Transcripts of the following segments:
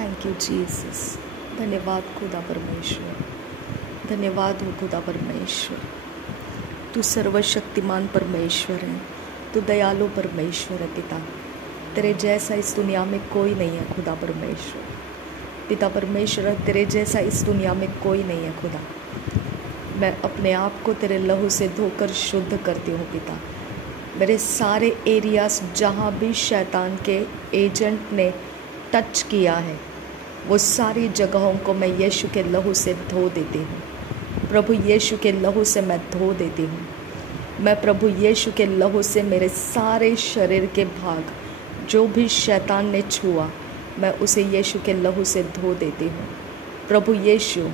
Thank you Jesus. धन्यवाद खुदा परमेश्वर, धन्यवाद हो खुदा परमेश्वर। तू सर्वशक्तिमान परमेश्वर है, तू दयालु परमेश्वर है पिता। तेरे जैसा इस दुनिया में कोई नहीं है खुदा परमेश्वर। पिता परमेश्वर, तेरे जैसा इस दुनिया में कोई नहीं है खुदा। मैं अपने आप को तेरे लहू से धोकर शुद्ध करती हूँ पिता। मेरे सारे एरियाज जहाँ भी शैतान के एजेंट ने टच किया है, वो सारी जगहों को मैं यीशु के लहू से धो देती हूँ। प्रभु यीशु के लहू से मैं धो देती हूँ। मैं प्रभु यीशु के लहू से मेरे सारे शरीर के भाग जो भी शैतान ने छुआ, मैं उसे यीशु के लहू से धो देती हूँ। प्रभु यीशु,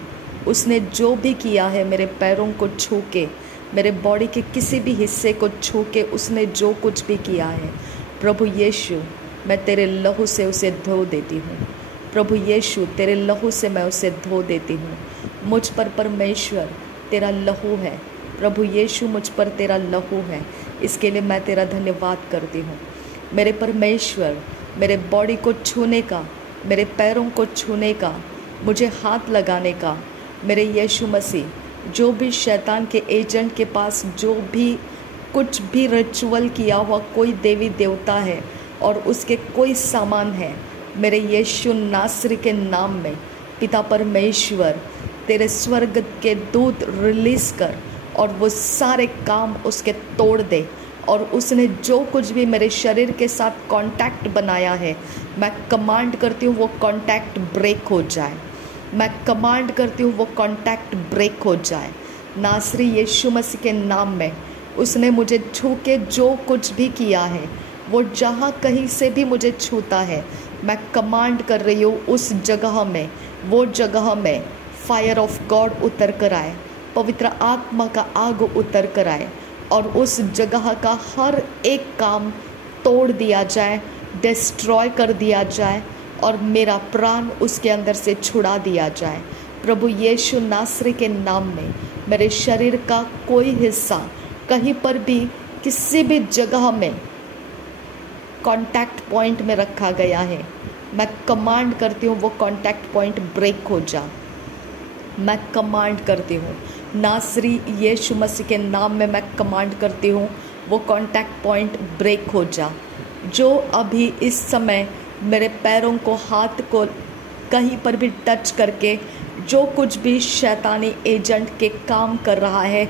उसने जो भी किया है मेरे पैरों को छू के, मेरे बॉडी के किसी भी हिस्से को छू के, उसने जो कुछ भी किया है, प्रभु यीशु, मैं तेरे लहू से उसे धो देती हूँ। प्रभु यीशु, तेरे लहू से मैं उसे धो देती हूँ। मुझ पर परमेश्वर तेरा लहू है। प्रभु यीशु, मुझ पर तेरा लहू है। इसके लिए मैं तेरा धन्यवाद करती हूँ। मेरे परमेश्वर, मेरे बॉडी को छूने का, मेरे पैरों को छूने का, मुझे हाथ लगाने का, मेरे यीशु मसीह, जो भी शैतान के एजेंट के पास जो भी कुछ भी रिचुअल किया हुआ कोई देवी देवता है और उसके कोई सामान है, मेरे यीशु नासरी के नाम में पिता परमेश्वर, तेरे स्वर्ग के दूत रिलीज़ कर और वो सारे काम उसके तोड़ दे। और उसने जो कुछ भी मेरे शरीर के साथ कांटेक्ट बनाया है, मैं कमांड करती हूँ वो कांटेक्ट ब्रेक हो जाए। मैं कमांड करती हूँ वो कांटेक्ट ब्रेक हो जाए। नासरी यीशु मसीह के नाम में उसने मुझे छू के जो कुछ भी किया है, वो जहाँ कहीं से भी मुझे छूता है, मैं कमांड कर रही हूँ उस जगह में, वो जगह में फायर ऑफ गॉड उतर कर आए, पवित्र आत्मा का आग उतर कर आए और उस जगह का हर एक काम तोड़ दिया जाए, डिस्ट्रॉय कर दिया जाए और मेरा प्राण उसके अंदर से छुड़ा दिया जाए। प्रभु यीशु नासरी के नाम में मेरे शरीर का कोई हिस्सा कहीं पर भी किसी भी जगह में कांटेक्ट पॉइंट में रखा गया है, मैं कमांड करती हूँ वो कांटेक्ट पॉइंट ब्रेक हो जा। मैं कमांड करती हूँ नासरी यीशु मसीह के नाम में, मैं कमांड करती हूँ वो कांटेक्ट पॉइंट ब्रेक हो जा। जो अभी इस समय मेरे पैरों को, हाथ को कहीं पर भी टच करके जो कुछ भी शैतानी एजेंट के काम कर रहा है,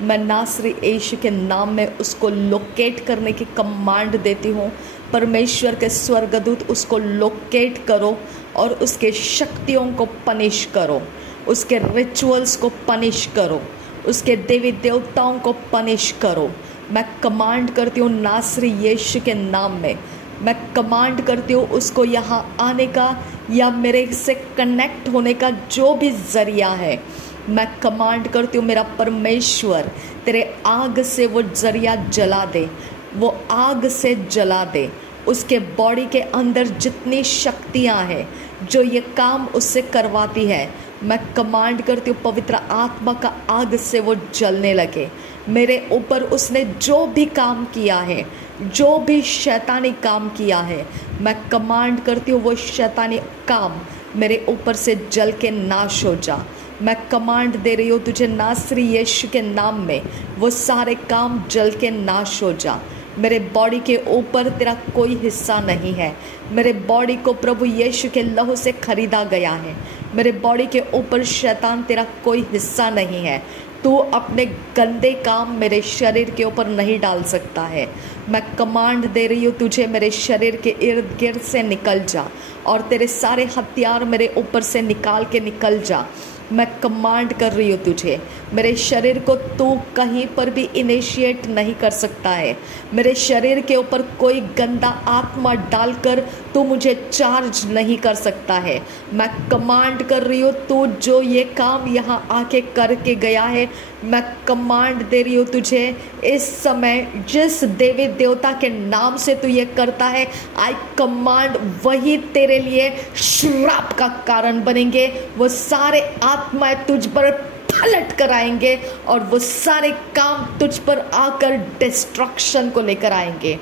मैं नासरी यीशु के नाम में उसको लोकेट करने की कमांड देती हूँ। परमेश्वर के स्वर्गदूत उसको लोकेट करो और उसके शक्तियों को पनिश करो, उसके रिचुअल्स को पनिश करो, उसके देवी देवताओं को पनिश करो। मैं कमांड करती हूँ नासरी यीशु के नाम में, मैं कमांड करती हूँ उसको यहाँ आने का या मेरे से कनेक्ट होने का जो भी ज़रिया है, मैं कमांड करती हूँ मेरा परमेश्वर तेरे आग से वो ज़रिया जला दे, वो आग से जला दे। उसके बॉडी के अंदर जितनी शक्तियाँ हैं जो ये काम उससे करवाती है, मैं कमांड करती हूँ पवित्र आत्मा का आग से वो जलने लगे। मेरे ऊपर उसने जो भी काम किया है, जो भी शैतानी काम किया है, मैं कमांड करती हूँ वो शैतानी काम मेरे ऊपर से जल के नाश हो जा। मैं कमांड दे रही हूँ तुझे नासरी यीशु के नाम में, वो सारे काम जल के नाश हो जा। मेरे बॉडी के ऊपर तेरा कोई हिस्सा नहीं है। मेरे बॉडी को प्रभु यीशु के लहू से खरीदा गया है। मेरे बॉडी के ऊपर शैतान तेरा कोई हिस्सा नहीं है। तू अपने गंदे काम मेरे शरीर के ऊपर नहीं डाल सकता है। मैं कमांड दे रही हूँ तुझे मेरे शरीर के इर्द गिर्द से निकल जा और तेरे सारे हथियार मेरे ऊपर से निकाल के निकल जा। मैं कमांड कर रही हूँ तुझे, मेरे शरीर को तू कहीं पर भी इनिशिएट नहीं कर सकता है। मेरे शरीर के ऊपर कोई गंदा आत्मा डालकर तू मुझे चार्ज नहीं कर सकता है। मैं कमांड कर रही हूँ तू जो ये काम यहाँ आके करके गया है, मैं कमांड दे रही हूँ तुझे इस समय जिस देवी देवता के नाम से तू ये करता है, आई कमांड वही तेरे लिए श्राप का कारण बनेंगे। वो सारे आत्माएं तुझ पर पलट कर आएंगे और वो सारे काम तुझ पर आकर डिस्ट्रक्शन को लेकर आएंगे,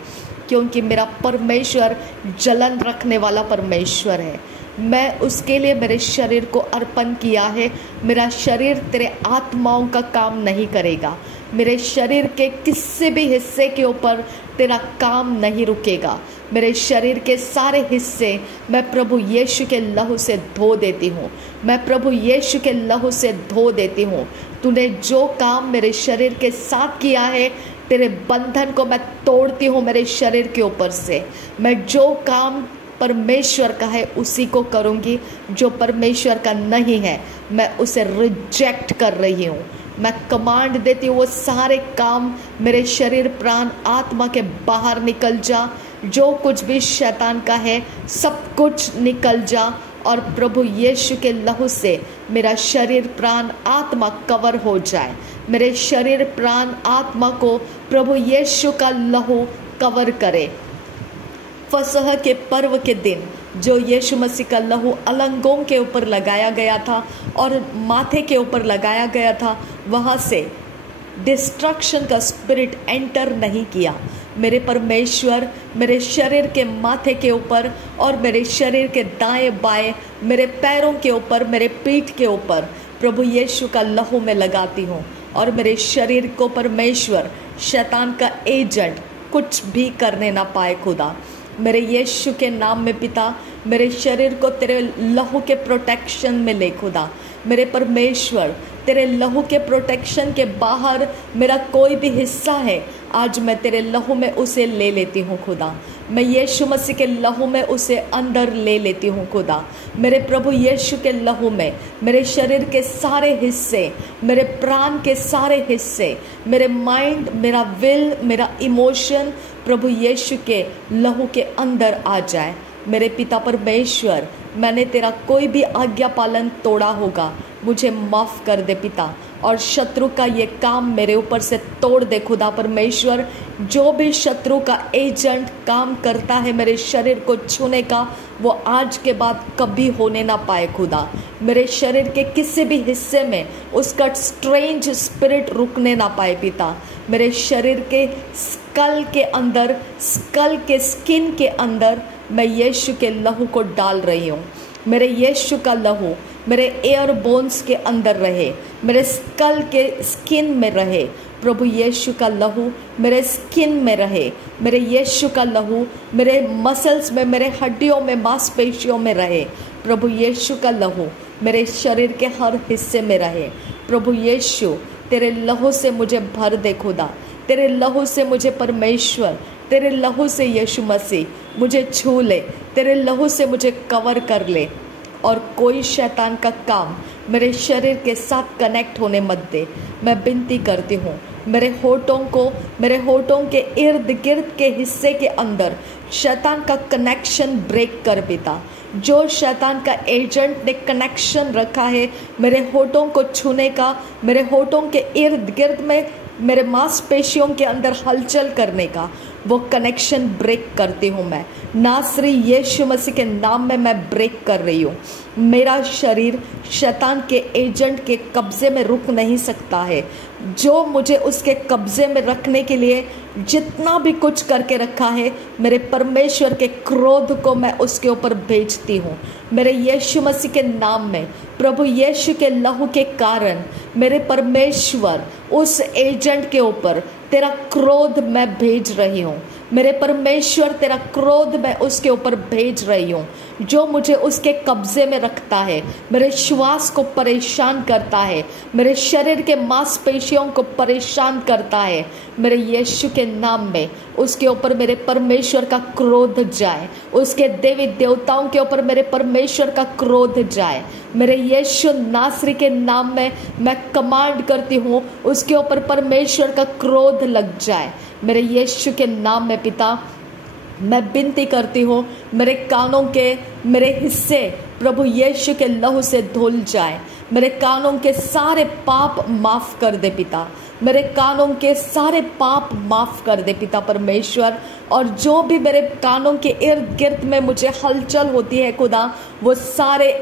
क्योंकि मेरा परमेश्वर जलन रखने वाला परमेश्वर है। मैं उसके लिए मेरे शरीर को अर्पण किया है। मेरा शरीर तेरे आत्माओं का काम नहीं करेगा। मेरे शरीर के किसी भी हिस्से के ऊपर तेरा काम नहीं रुकेगा। मेरे शरीर के सारे हिस्से मैं प्रभु यीशु के लहू से धो देती हूँ। मैं प्रभु यीशु के लहू से धो देती हूँ। तूने जो काम मेरे शरीर के साथ किया है, तेरे बंधन को मैं तोड़ती हूँ मेरे शरीर के ऊपर से। मैं जो काम परमेश्वर का है उसी को करूँगी, जो परमेश्वर का नहीं है मैं उसे रिजेक्ट कर रही हूँ। मैं कमांड देती हूँ वो सारे काम मेरे शरीर प्राण आत्मा के बाहर निकल जा। जो कुछ भी शैतान का है सब कुछ निकल जा और प्रभु यीशु के लहू से मेरा शरीर प्राण आत्मा कवर हो जाए। मेरे शरीर प्राण आत्मा को प्रभु यीशु का लहू कवर करे। फसह के पर्व के दिन जो यीशु मसीह का लहू अलंगों के ऊपर लगाया गया था और माथे के ऊपर लगाया गया था, वहाँ से डिस्ट्रक्शन का स्पिरिट एंटर नहीं किया। मेरे परमेश्वर मेरे शरीर के माथे के ऊपर और मेरे शरीर के दाएं बाएं, मेरे पैरों के ऊपर, मेरे पीठ के ऊपर प्रभु यीशु का लहू में लगाती हूँ और मेरे शरीर को परमेश्वर शैतान का एजेंट कुछ भी करने ना पाए। खुदा मेरे यीशु के नाम में पिता, मेरे शरीर को तेरे लहू के प्रोटेक्शन में ले। खुदा मेरे परमेश्वर तेरे लहू के प्रोटेक्शन के बाहर मेरा कोई भी हिस्सा है, आज मैं तेरे लहू में उसे ले लेती हूँ। खुदा मैं यीशु मसीह के लहू में उसे अंदर ले लेती हूँ। खुदा मेरे प्रभु यीशु के लहू में मेरे शरीर के सारे हिस्से, मेरे प्राण के सारे हिस्से, मेरे माइंड, मेरा विल, मेरा इमोशन प्रभु यीशु के लहू के अंदर आ जाए। मेरे पिता परमेश्वर, मैंने तेरा कोई भी आज्ञा पालन तोड़ा होगा, मुझे माफ़ कर दे पिता, और शत्रु का ये काम मेरे ऊपर से तोड़ दे। खुदा परमेश्वर जो भी शत्रु का एजेंट काम करता है मेरे शरीर को छूने का, वो आज के बाद कभी होने ना पाए। खुदा मेरे शरीर के किसी भी हिस्से में उसका स्ट्रेंज स्पिरिट रुकने ना पाए। पिता मेरे शरीर के स्कल के अंदर, स्कल के स्किन के अंदर मैं यीशु के लहू को डाल रही हूँ। मेरे यीशु का लहू मेरे एयर बोन्स के अंदर रहे, मेरे स्कल के स्किन में रहे। प्रभु यीशु का लहू मेरे स्किन में रहे। मेरे यीशु का लहू मेरे मसल्स में, मेरे हड्डियों में, मांसपेशियों में रहे। प्रभु यीशु का लहू मेरे शरीर के हर हिस्से में रहे। प्रभु यीशु तेरे लहू से मुझे भर दे। खुदा तेरे लहू से मुझे परमेश्वर, तेरे लहू से यीशु मसीह मुझे छू ले, तेरे लहू से मुझे कवर कर ले और कोई शैतान का काम मेरे शरीर के साथ कनेक्ट होने मत दे। मैं विनती करती हूँ मेरे होठों को, मेरे होठों के इर्द गिर्द के हिस्से के अंदर शैतान का कनेक्शन ब्रेक कर पिता। जो शैतान का एजेंट ने कनेक्शन रखा है मेरे होठों को छूने का, मेरे होठों के इर्द गिर्द में, मेरे मांसपेशियों के अंदर हलचल करने का, वो कनेक्शन ब्रेक करती हूँ मैं। नासरी यीशु मसीह के नाम में मैं ब्रेक कर रही हूँ। मेरा शरीर शैतान के एजेंट के कब्जे में रुक नहीं सकता है। जो मुझे उसके कब्जे में रखने के लिए जितना भी कुछ करके रखा है, मेरे परमेश्वर के क्रोध को मैं उसके ऊपर भेजती हूँ। मेरे यीशु मसीह के नाम में, प्रभु यीशु के लहू के कारण मेरे परमेश्वर उस एजेंट के ऊपर तेरा क्रोध मैं भेज रही हूँ। मेरे परमेश्वर तेरा क्रोध मैं उसके ऊपर भेज रही हूँ। जो मुझे उसके कब्जे में रखता है, मेरे श्वास को परेशान करता है, मेरे शरीर के मांसपेशियों को परेशान करता है, मेरे यीशु के नाम में उसके ऊपर मेरे परमेश्वर का क्रोध जाए। उसके देवी देवताओं के ऊपर मेरे परमेश्वर का क्रोध जाए। मेरे यीशु नासरी के नाम में मैं कमांड करती हूँ उसके ऊपर परमेश्वर का क्रोध लग जाए। मेरे यीशु के नाम में पिता मैं विनती करती हूँ मेरे कानों के मेरे हिस्से प्रभु यीशु के लहू से धुल जाए। मेरे कानों के सारे पाप माफ़ कर दे पिता। मेरे कानों के सारे पाप माफ़ कर दे पिता परमेश्वर। और जो भी मेरे कानों के इर्द गिर्द में मुझे हलचल होती है खुदा, वो सारे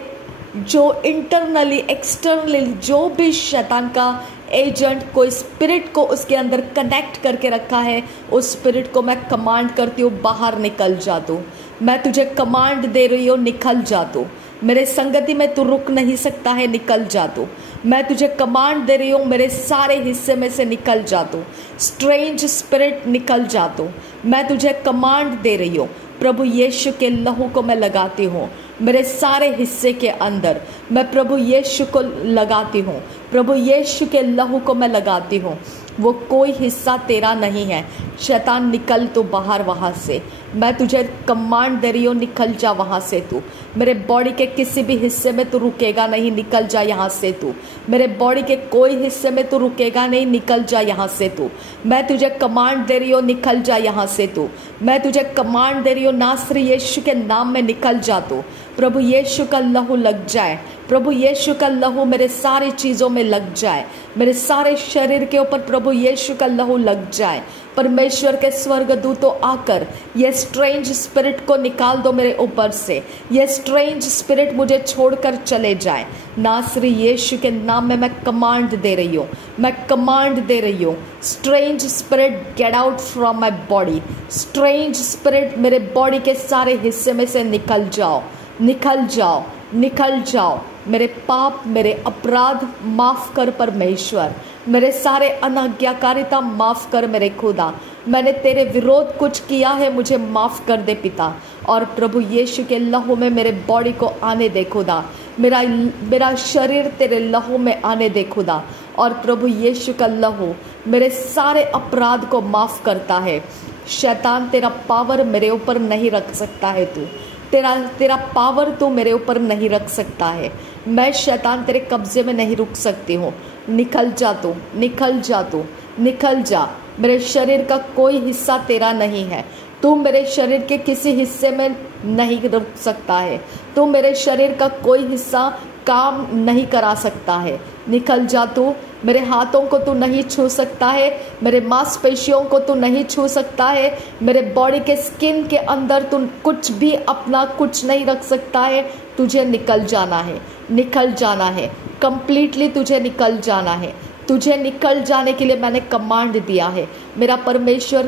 जो इंटरनली एक्सटर्नली जो भी शैतान का एजेंट कोई स्पिरिट को उसके अंदर कनेक्ट करके रखा है, उस स्पिरिट को मैं कमांड करती हूँ बाहर निकल जा तू। मैं तुझे कमांड दे रही हूँ निकल जा तू। मेरे संगति में तू रुक नहीं सकता है, निकल जा तू। मैं तुझे कमांड दे रही हूँ, मेरे सारे हिस्से में से निकल जा तू। स्ट्रेंज स्पिरिट निकल जा तू। मैं तुझे कमांड दे रही हूँ, प्रभु यीशु के लहू को मैं लगाती हूँ मेरे सारे हिस्से के अंदर। मैं प्रभु यीशु को लगाती हूँ, प्रभु यीशु के लहू को मैं लगाती हूँ। वो कोई हिस्सा तेरा नहीं है। शैतान निकल तू बाहर वहाँ से। मैं तुझे कमांड दे रही हूँ, निकल जा वहाँ से तू। मेरे बॉडी के किसी भी हिस्से में तू रुकेगा नहीं, निकल जा यहाँ से तू। मेरे बॉडी के कोई हिस्से में तू रुकेगा नहीं, निकल जा यहाँ से तू। मैं तुझे कमांड दे रही हूँ, निकल जा यहाँ से तू। मैं तुझे कमांड दे रही हूँ, नासरी यीशु के नाम में निकल जा तू। प्रभु यीशु का लहू लग जाए, प्रभु यीशु का लहू मेरे सारी चीज़ों में लग जाए, मेरे सारे शरीर के ऊपर प्रभु यीशु का लहू लग जाए। परमेश्वर के स्वर्गदूतों आकर ये स्ट्रेंज स्पिरिट को निकाल दो मेरे ऊपर से। ये स्ट्रेंज स्पिरिट मुझे छोड़कर चले जाए। नासरी यीशु के नाम में मैं कमांड दे रही हूँ, मैं कमांड दे रही हूँ। Strange spirit get out from my body. Strange spirit मेरे बॉडी के सारे हिस्से में से निकल जाओ, निकल जाओ, निकल जाओ। मेरे पाप, मेरे अपराध माफ़ कर परमेश्वर। मेरे सारे अनाज्ञाकारिता माफ़ कर मेरे खुदा। मैंने तेरे विरोध कुछ किया है, मुझे माफ़ कर दे पिता। और प्रभु यीशु के लहू में मेरे बॉडी को आने दे खुदा। मेरा शरीर तेरे लहू में आने दे खुदा। और प्रभु यीशु का लहू मेरे सारे अपराध को माफ़ करता है। शैतान तेरा पावर मेरे ऊपर नहीं रख सकता है। तू तेरा पावर तू मेरे ऊपर नहीं रख सकता है। मैं शैतान तेरे कब्जे में नहीं रुक सकती हूँ। निकल जा तू, निकल जा तू, निकल जा। मेरे शरीर का कोई हिस्सा तेरा नहीं है। तू मेरे शरीर के किसी हिस्से में नहीं रुक सकता है। तू मेरे शरीर का कोई हिस्सा काम नहीं करा सकता है। निकल जा तू। मेरे हाथों को तू नहीं छू सकता है, मेरे मांसपेशियों को तू नहीं छू सकता है, मेरे बॉडी के स्किन के अंदर तू कुछ भी अपना कुछ नहीं रख सकता है। तुझे निकल जाना है, निकल जाना है, कंप्लीटली तुझे निकल जाना है। तुझे निकल जाने के लिए मैंने कमांड दिया है। मेरा परमेश्वर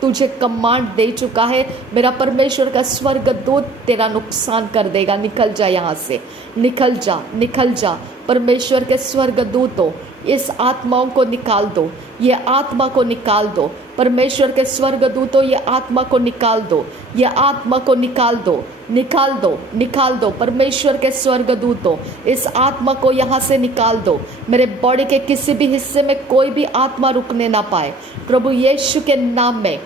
तुझे कमांड दे चुका है। मेरा परमेश्वर का स्वर्गदूत तेरा नुकसान कर देगा। निकल जा यहाँ से, निकल जा, निकल जा। परमेश्वर के स्वर्गदूतों इस आत्माओं को निकाल दो, ये आत्मा को निकाल दो। परमेश्वर के स्वर्गदूतों ये आत्मा को निकाल दो, ये आत्मा को निकाल दो, निकाल दो, निकाल दो। परमेश्वर के स्वर्गदूतों इस आत्मा को यहाँ से निकाल दो। मेरे बॉडी के किसी भी हिस्से में कोई भी आत्मा रुकने ना पाए। प्रभु यीशु के नाम में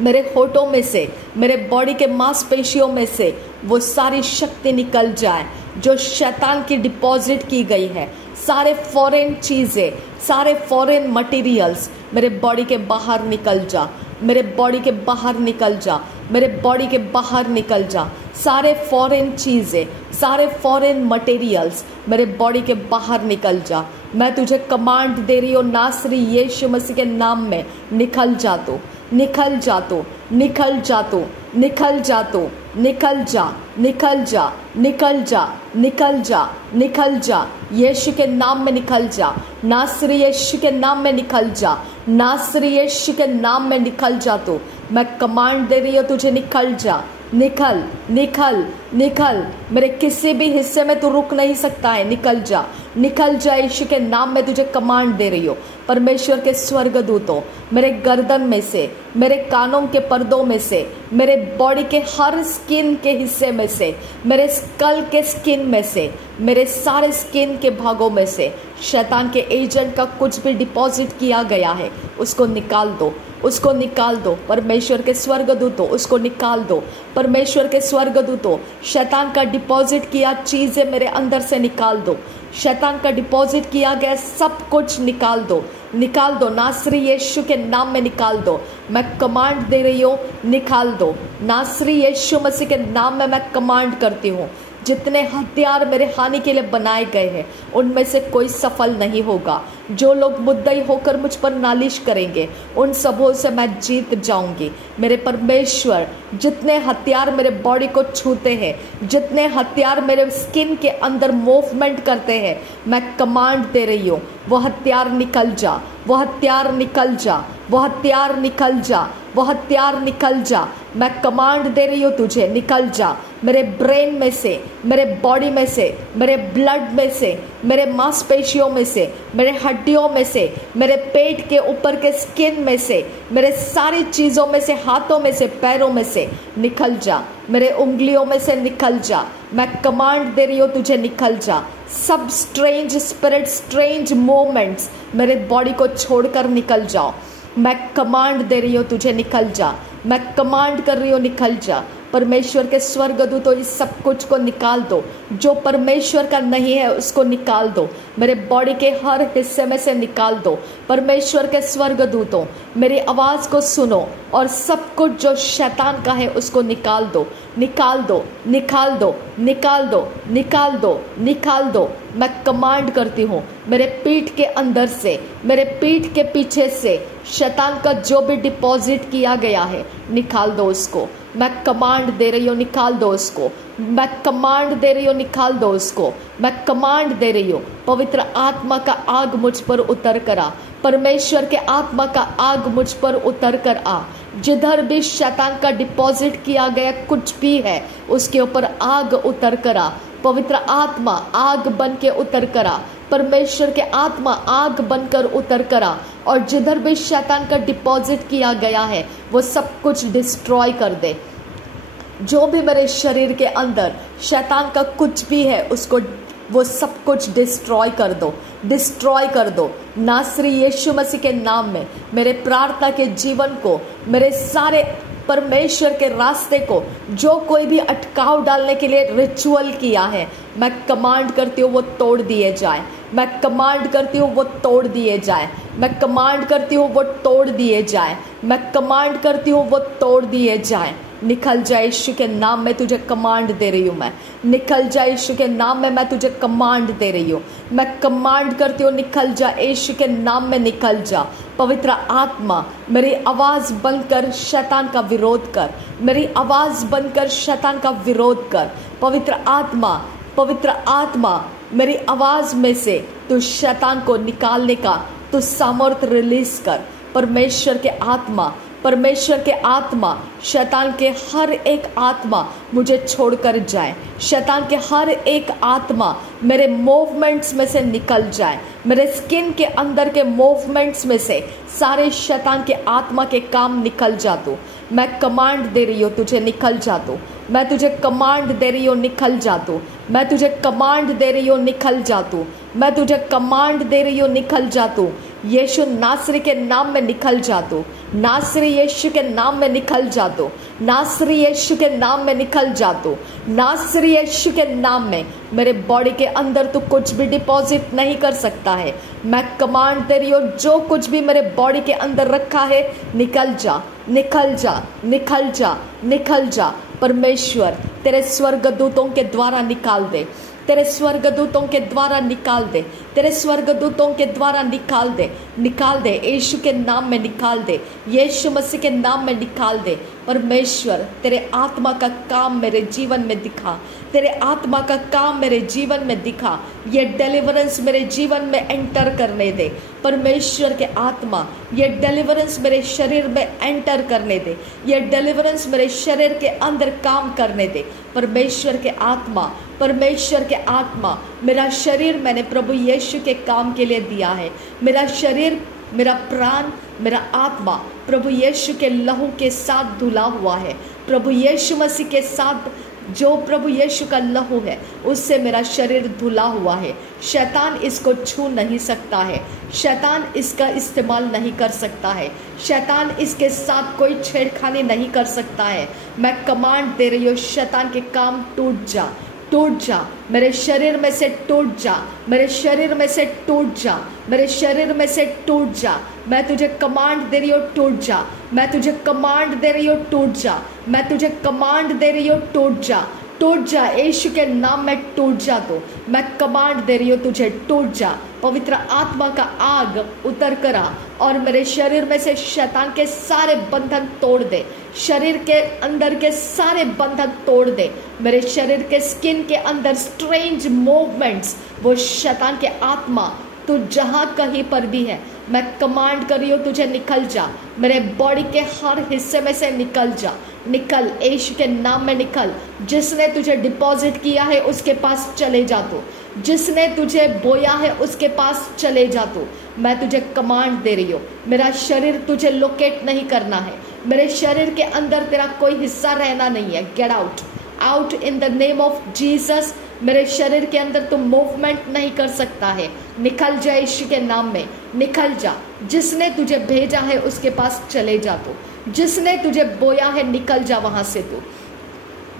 मेरे होठों में से, मेरे बॉडी के मांसपेशियों में से वो सारी शक्ति निकल जाए जो शैतान की डिपॉजिट की गई है। सारे फॉरेन चीज़ें, सारे फॉरेन मटेरियल्स मेरे बॉडी के बाहर निकल जा, मेरे बॉडी के बाहर निकल जा, मेरे बॉडी के बाहर निकल जा। सारे फॉरेन चीज़ें, सारे फॉरेन मटेरियल्स मेरे बॉडी के बाहर निकल जा। मैं तुझे कमांड दे रही हूँ, नासरी यीशु मसीह के नाम में निकल जा तू, निकल जा तू, निकल जा तू, निकल जा तू, निकल जा, निकल जा, निकल जा, निकल जा, निकल जा। यीशु के नाम में निकल जा, नासरी यीशु के नाम में निकल जा, नासरी यीशु के नाम में निकल जा तू। मैं कमांड दे रही हूँ, तुझे निकल जा, निकल, निकल, निकल। मेरे किसी भी हिस्से में तू रुक नहीं सकता है। निकल जा, निकल जा। यीशु के नाम में तुझे कमांड दे रही हो। परमेश्वर के स्वर्गदूतों मेरे गर्दन में से, मेरे कानों के पर्दों में से, मेरे बॉडी के हर स्किन के हिस्से में से, मेरे स्कल के स्किन में से, मेरे सारे स्किन के भागों में से शैतान के एजेंट का कुछ भी डिपॉजिट किया गया है उसको निकाल दो, उसको निकाल दो। परमेश्वर के स्वर्गदूतों उसको निकाल दो। परमेश्वर के स्वर्गदूतों शैतान का डिपॉजिट किया चीज़ें मेरे अंदर से निकाल दो। शैतान का डिपॉजिट किया गया सब कुछ निकाल दो, निकाल दो। नासरी यीशु के नाम में निकाल दो। मैं कमांड दे रही हूँ, निकाल दो। नासरी यीशु मसीह के नाम में मैं कमांड करती हूँ। जितने हथियार मेरे हानि के लिए बनाए गए हैं उनमें से कोई सफल नहीं होगा। जो लोग मुद्दई होकर मुझ पर नालिश करेंगे उन सबों से मैं जीत जाऊंगी। मेरे परमेश्वर जितने हथियार मेरे बॉडी को छूते हैं, जितने हथियार मेरे स्किन के अंदर मूवमेंट करते हैं, मैं कमांड दे रही हूँ वो हथियार निकल जा, वो हथियार निकल जा, वो हथियार निकल जा, वो हथियार निकल जा। मैं कमांड दे रही हूँ तुझे, निकल जा मेरे ब्रेन में से, मेरे बॉडी में से, मेरे ब्लड में से, मेरे मांसपेशियों में से, मेरे हड्डियों में से, मेरे पेट के ऊपर के स्किन में से, मेरे सारी चीज़ों में से, हाथों में से, पैरों में से निकल जा, मेरे उंगलियों में से निकल जा। मैं कमांड दे रही हूँ तुझे, निकल जा। सब स्ट्रेंज स्पिरिट, स्ट्रेंज मोमेंट्स मेरे बॉडी को छोड़कर निकल जाओ। मैं कमांड दे रही हूँ तुझे, निकल जा। मैं कमांड कर रही हूँ, निकल जा। परमेश्वर के स्वर्गदूतों इस सब कुछ को निकाल दो, जो परमेश्वर का नहीं है उसको निकाल दो, मेरे बॉडी के हर हिस्से में से निकाल दो। परमेश्वर के स्वर्गदूतों मेरी आवाज़ को सुनो और सब कुछ जो शैतान का है उसको निकाल दो, निकाल दो, निकाल दो, निकाल दो, निकाल दो, निकाल दो। मैं कमांड करती हूँ मेरे पीठ के अंदर से, मेरे पीठ के पीछे से शैतान का जो भी डिपॉजिट किया गया है निकाल दो उसको। मैं कमांड दे रही हूँ, निकाल दो उसको। मैं कमांड दे रही हूँ, निकाल दो उसको। मैं कमांड दे रही हूँ, पवित्र आत्मा का आग मुझ पर उतर कर आ। परमेश्वर के आत्मा का आग मुझ पर उतर कर आ। जिधर भी शैतान का डिपॉजिट किया गया कुछ भी है उसके ऊपर आग उतर कर आ। पवित्र आत्मा आग बन के उतर कर आ। परमेश्वर के आत्मा आग बनकर उतर कर आ और जिधर भी शैतान का डिपॉजिट किया गया है वो सब कुछ डिस्ट्रॉय कर दे। जो भी मेरे शरीर के अंदर शैतान का कुछ भी है उसको, वो सब कुछ डिस्ट्रॉय कर दो, डिस्ट्रॉय कर दो। नासरी यीशु मसीह के नाम में मेरे प्रार्थना के जीवन को, मेरे सारे परमेश्वर के रास्ते को जो कोई भी अटकाव डालने के लिए रिचुअल किया है, मैं कमांड करती हूँ वो तोड़ दिए जाए। मैं कमांड करती हूँ वो तोड़ दिए जाए। मैं कमांड करती हूँ वो तोड़ दिए जाए। मैं कमांड करती हूँ वो तोड़ दिए जाए। निकल जाए यीशु के नाम में, तुझे कमांड दे रही हूँ मैं। निकल जाए यीशु के नाम में, मैं तुझे कमांड दे रही हूँ। मैं कमांड करती हूँ, निकल जा यीशु के नाम में, निकल जा। पवित्र आत्मा मेरी आवाज़ बनकर शैतान का विरोध कर, मेरी आवाज़ बनकर शैतान का विरोध कर। पवित्र आत्मा, पवित्र आत्मा मेरी आवाज़ में से तू शैतान को निकालने का तू सामर्थ रिलीज कर। परमेश्वर के आत्मा, परमेश्वर के आत्मा शैतान के हर एक आत्मा मुझे छोड़कर जाए। शैतान के हर एक आत्मा मेरे मूवमेंट्स में से निकल जाए। मेरे स्किन के अंदर के मूवमेंट्स में से सारे शैतान के आत्मा के काम निकल जा तू। मैं कमांड दे रही हूँ तुझे, निकल जा तू। मैं तुझे कमांड दे रही हूँ, निकल जा तू। मैं तुझे कमांड दे रही हूँ, निकल जा तू। मैं तुझे कमांड दे रही हूँ, निकल जा तू। यीशु नासरी के नाम में निकल जा तू। नासरी यीशु के नाम में निकल जा तू। नासरी यीशु के नाम में निकल जा तू। नासरी यीशु के नाम में मेरे बॉडी के अंदर तू कुछ भी डिपॉजिट नहीं कर सकता है। मैं कमांड दे रही हूँ, जो कुछ भी मेरे बॉडी के अंदर रखा है निकल जा, निकल जा, निकल जा, निकल जा। परमेश्वर तेरे स्वर्गदूतों के द्वारा निकाल दे, तेरे स्वर्गदूतों के द्वारा निकाल दे, तेरे स्वर्गदूतों के द्वारा निकाल दे, निकाल दे। यीशु के नाम में निकाल दे, यीशु मसीह के नाम में निकाल दे। परमेश्वर तेरे आत्मा का काम मेरे जीवन में दिखा, तेरे आत्मा का काम मेरे जीवन में दिखा। ये डिलीवरेंस मेरे जीवन में एंटर करने दे। परमेश्वर के आत्मा ये डिलीवरेंस मेरे शरीर में एंटर करने दे। ये डिलीवरेंस मेरे शरीर के अंदर काम करने दे। परमेश्वर के आत्मा, परमेश्वर के आत्मा मेरा शरीर मैंने प्रभु यीशु के काम के लिए दिया है। मेरा शरीर, मेरा प्राण, मेरा आत्मा प्रभु यीशु के लहू के साथ धुला हुआ है। प्रभु यीशु मसीह के साथ जो प्रभु यीशु का लहू है उससे मेरा शरीर धुला हुआ है। शैतान इसको छू नहीं सकता है, शैतान इसका इस्तेमाल नहीं कर सकता है, शैतान इसके साथ कोई छेड़खानी नहीं कर सकता है। मैं कमांड दे रही हूँ, शैतान के काम टूट जा, टूट जा, मेरे शरीर में से टूट जा, मेरे शरीर में से टूट जा, मेरे शरीर में से टूट जा। मैं तुझे कमांड दे रही हूँ, टूट जा। मैं तुझे कमांड दे रही हूँ, टूट जा। मैं तुझे कमांड दे रही हूँ, टूट जा, टूट जा। यीशु के नाम में टूट जा तू। मैं कमांड दे रही हूँ तुझे, टूट जा। पवित्र आत्मा का आग उतर कर आ और मेरे शरीर में से शैतान के सारे बंधन तोड़ दे। शरीर के अंदर के सारे बंधन तोड़ दे। मेरे शरीर के स्किन के अंदर स्ट्रेंज मूवमेंट्स, वो शैतान के आत्मा तू जहाँ कहीं पर भी है, मैं कमांड कर रही हूँ तुझे निकल जा। मेरे बॉडी के हर हिस्से में से निकल जा, निकल, यीशु के नाम में निकल। जिसने तुझे डिपॉजिट किया है उसके पास चले जा तू, जिसने तुझे बोया है उसके पास चले जा तू। मैं तुझे कमांड दे रही हूँ, मेरा शरीर तुझे लोकेट नहीं करना है, मेरे शरीर के अंदर तेरा कोई हिस्सा रहना नहीं है। Get out, out in the name of Jesus. मेरे शरीर के अंदर तुम मूवमेंट नहीं कर सकता है। निकल जा यीशु के नाम में, निकल जा। जिसने तुझे भेजा है उसके पास चले जा तू, जिसने तुझे बोया है निकल जा वहां से तू।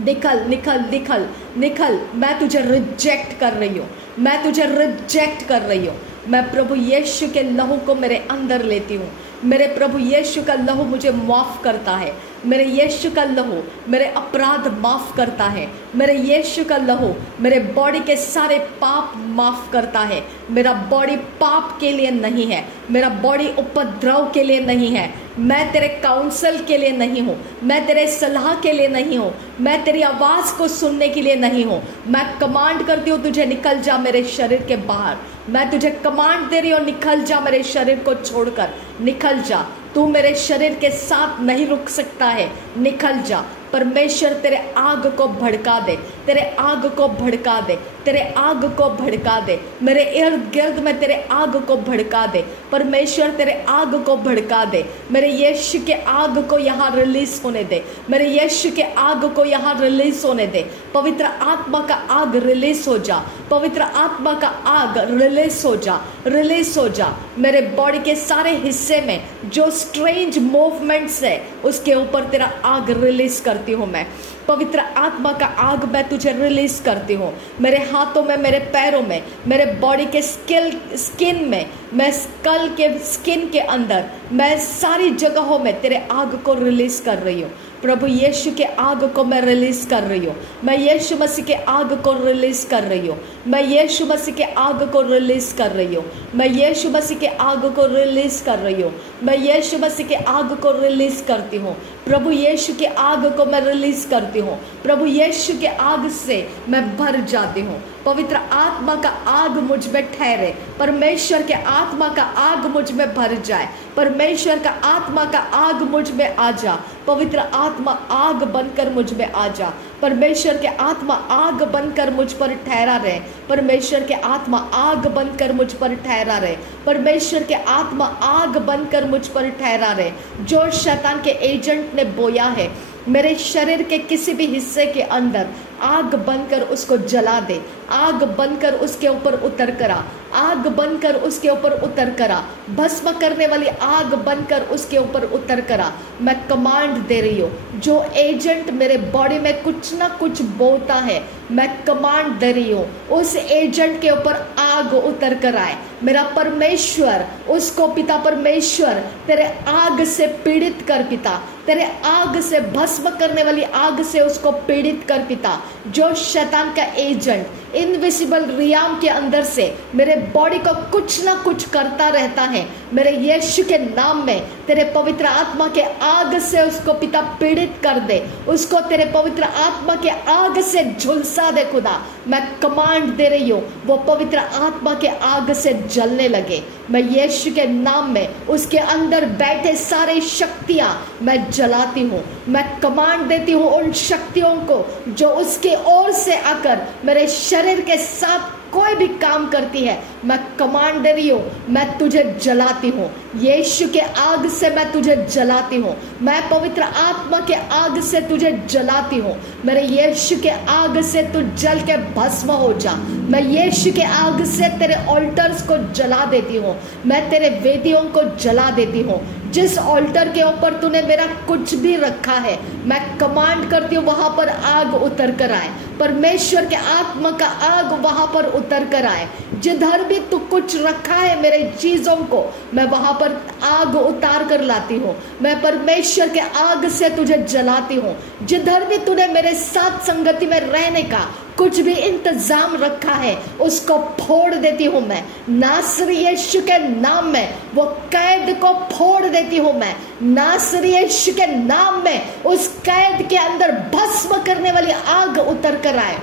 निकल निकल निकल निकल। मैं तुझे रिजेक्ट कर रही हूँ, मैं तुझे रिजेक्ट कर रही हूँ। मैं प्रभु यीशु के लहू को मेरे अंदर लेती हूँ। मेरे प्रभु यीशु का लहू मुझे माफ़ करता है, मेरे यीशु का लहू मेरे अपराध माफ़ करता है, मेरे यीशु का लहू मेरे बॉडी के सारे पाप माफ़ करता है। मेरा बॉडी पाप के लिए नहीं है, मेरा बॉडी उपद्रव के लिए नहीं है। मैं तेरे काउंसल के लिए नहीं हूँ, मैं तेरे सलाह के लिए नहीं हूँ, मैं तेरी आवाज़ को सुनने के लिए नहीं हूँ। मैं कमांड करती हूँ तुझे निकल जा मेरे शरीर के बाहर। मैं तुझे कमांड दे रही हूँ निकल जा मेरे शरीर को छोड़कर, निकल जा। तू मेरे शरीर के साथ नहीं रुक सकता है, निकल जा। परमेश्वर तेरे आग को भड़का दे, तेरे आग को भड़का दे, तेरे आग को भड़का दे। मेरे इर्द गिर्द में तेरे आग को भड़का दे। परमेश्वर तेरे आग को भड़का दे। मेरे यीशु के आग को यहाँ रिलीज होने दे, मेरे यीशु के आग को यहाँ रिलीज होने दे। पवित्र आत्मा का आग रिलीज हो जा, पवित्र आत्मा का आग रिलीज हो जा, रिलीज हो जा। मेरे बॉडी के सारे हिस्से में जो स्ट्रेंज मूवमेंट्स है उसके ऊपर तेरा आग रिलीज करती हूँ मैं। पवित्र आत्मा का आग मैं तुझे रिलीज करती हूँ। मेरे हाथों में, मेरे पैरों में, मेरे बॉडी के स्किन में, मैं स्कल के स्किन के अंदर, मैं सारी जगहों में तेरे आग को रिलीज कर रही हूँ। प्रभु यीशु के आग को मैं रिलीज कर रही हूँ। मैं यीशु मसीह के आग को रिलीज कर रही हूँ। मैं यीशु मसीह के आग को रिलीज कर रही हूँ। मैं यीशु मसीह के आग को रिलीज कर रही हूँ। मैं यीशु मसीह के आग को रिलीज करती हूँ। प्रभु यीशु के आग को मैं रिलीज करती हूँ। प्रभु यीशु के आग से मैं भर जाती हूँ। पवित्र आत्मा का आग मुझ में ठहरे, परमेश्वर के आत्मा का आग मुझ में भर जाए, परमेश्वर का आत्मा का आग मुझ में आ जा। पवित्र आत्मा आग बनकर मुझ में आ जा। परमेश्वर के आत्मा आग बनकर मुझ पर ठहरा रहे। परमेश्वर के आत्मा आग बनकर मुझ पर ठहरा रहे। परमेश्वर के आत्मा आग बनकर मुझ पर ठहरा रहे। जो शैतान के एजेंट ने बोया है मेरे शरीर के किसी भी हिस्से के अंदर, आग बनकर उसको जला दे, आग बनकर उसके ऊपर उतर करा, आग बनकर उसके ऊपर उतर करा, भस्म करने वाली आग बनकर उसके ऊपर उतर करा। मैं कमांड दे रही हूँ, जो एजेंट मेरे बॉडी में कुछ ना कुछ बोता है, मैं कमांड दे रही हूँ उस एजेंट के ऊपर आग उतर कर आए। मेरा परमेश्वर उसको, पिता परमेश्वर तेरे आग से पीड़ित कर पिता, तेरे आग से भस्म करने वाली आग से उसको पीड़ित कर पिता। जो शैतान का एजेंट इनविजिबल रियाम के अंदर से मेरे बॉडी को कुछ ना कुछ करता रहता है, मेरे यीशु के नाम में तेरे पवित्र आत्मा के आग से उसको पिता पीड़ित कर दे, उसको तेरे पवित्र आत्मा के आग से झुलसा दे खुदा। मैं कमांड दे रही हूँ वो पवित्र आत्मा के आग से जलने लगे। मैं यीशु के नाम में उसके अंदर बैठे सारे शक्तियाँ मैं जलाती हूँ। मैं कमांड देती हूँ उन शक्तियों को जो उसके ओर से आकर मेरे शरीर के साथ कोई भी काम करती है, मैं कमांड दे रही हूँ, मैं तुझे जलाती हूँ। यीशु के आग से मैं तुझे जलाती हूँ। मैं पवित्र आत्मा के आग से तुझे जलाती हूँ। मेरे यीशु के आग से तू जल के भस्म हो जा। मैं यीशु के आग से तेरे ऑल्टर्स को जला देती हूँ। मैं तेरे वेदियों को जला देती हूँ। जिस ऑल्टर के ऊपर तूने मेरा कुछ भी रखा है, मैं कमांड करती हूँ वहां पर आग उतर कर आए। परमेश्वर के आत्मा का आग वहां पर उतर कर आए। जिधर भी तू कुछ रखा है मेरे चीजों को, मैं वहां पर आग उतार कर लाती हूँ। मैं परमेश्वर के आग से तुझे जलाती हूँ। जिधर भी तूने मेरे साथ संगति में रहने का कुछ भी इंतजाम रखा है, उसको फोड़ देती हूँ मैं। नासरी यीशु के नाम में वो कैद को फोड़ देती हूँ मैं। नासरी यीशु के नाम में उस कैद के अंदर भस्म करने वाली आग उतर कर आए।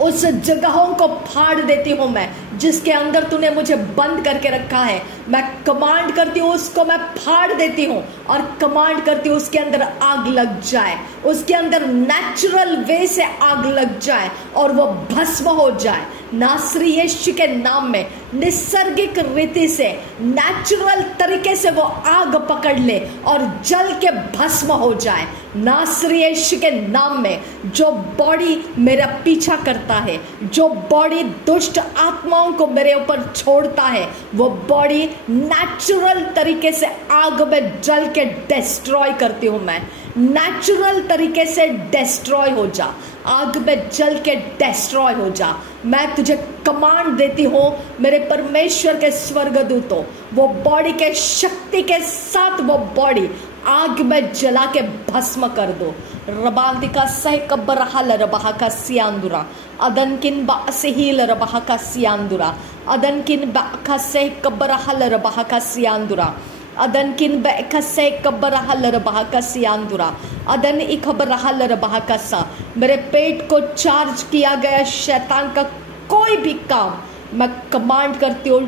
उस जगहों को फाड़ देती हूँ मैं जिसके अंदर तूने मुझे बंद करके रखा है। मैं कमांड करती हूँ उसको मैं फाड़ देती हूँ और कमांड करती हूँ उसके अंदर आग लग जाए, उसके अंदर नेचुरल वे से आग लग जाए और वो भस्म हो जाए। नासरी यीशु के नाम में निसर्गिक रीति से नेचुरल तरीके से वो आग पकड़ ले और जल के भस्म हो जाए। नासरी यीशु के नाम में जो बॉडी मेरा पीछा करता है, जो बॉडी दुष्ट आत्माओं को मेरे ऊपर छोड़ता है, वो बॉडी नेचुरल तरीके से आग में जल के डिस्ट्रॉय करती हूँ मैं। नेचुरल तरीके से डिस्ट्रॉय हो जा, आग में जल के डिस्ट्रॉय हो जा। मैं तुझे कमांड देती हूँ मेरे परमेश्वर के स्वर्गदूतों, वो बॉडी के शक्ति के साथ वो बॉडी आग में जला के भस्म कर दो। रबाल्दिका सह कब्बरहल रबाह का सियांदुरा अदनकिन बासहील रबाह का सियांदुरा अदनकिन बाखा सह कब्बरहल रबाह का सियांदुरा अदनकिन बैखसे कब्बरहल रबाह का सियांदुरा अदन इखबरहल रबाह का सा। मेरे पेट को चार्ज किया गया शैतान का कोई भी काम मैं कमांड करती हूँ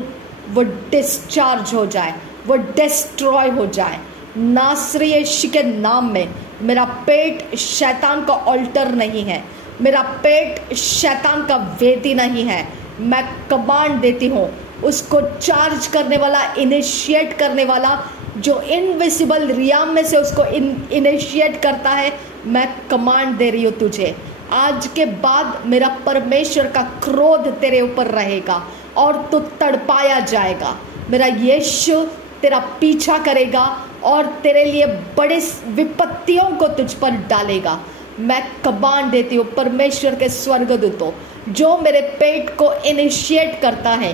वो डिस्चार्ज हो जाए, वो डिस्ट्रॉय हो जाए। नासरी यीशु के नाम में मेरा पेट शैतान का ऑल्टर नहीं है, मेरा पेट शैतान का वेदी नहीं है। मैं कमांड देती हूँ उसको चार्ज करने वाला, इनिशिएट करने वाला, जो इनविजिबल रियाम में से उसको इनिशिएट करता है, मैं कमांड दे रही हूँ तुझे। आज के बाद मेरा परमेश्वर का क्रोध तेरे ऊपर रहेगा और तू तड़पाया जाएगा। मेरा यीशु तेरा पीछा करेगा और तेरे लिए बड़े विपत्तियों को तुझ पर डालेगा। मैं कमांड देती हूँ परमेश्वर के स्वर्गदूतों, जो मेरे पेट को इनिशिएट करता है,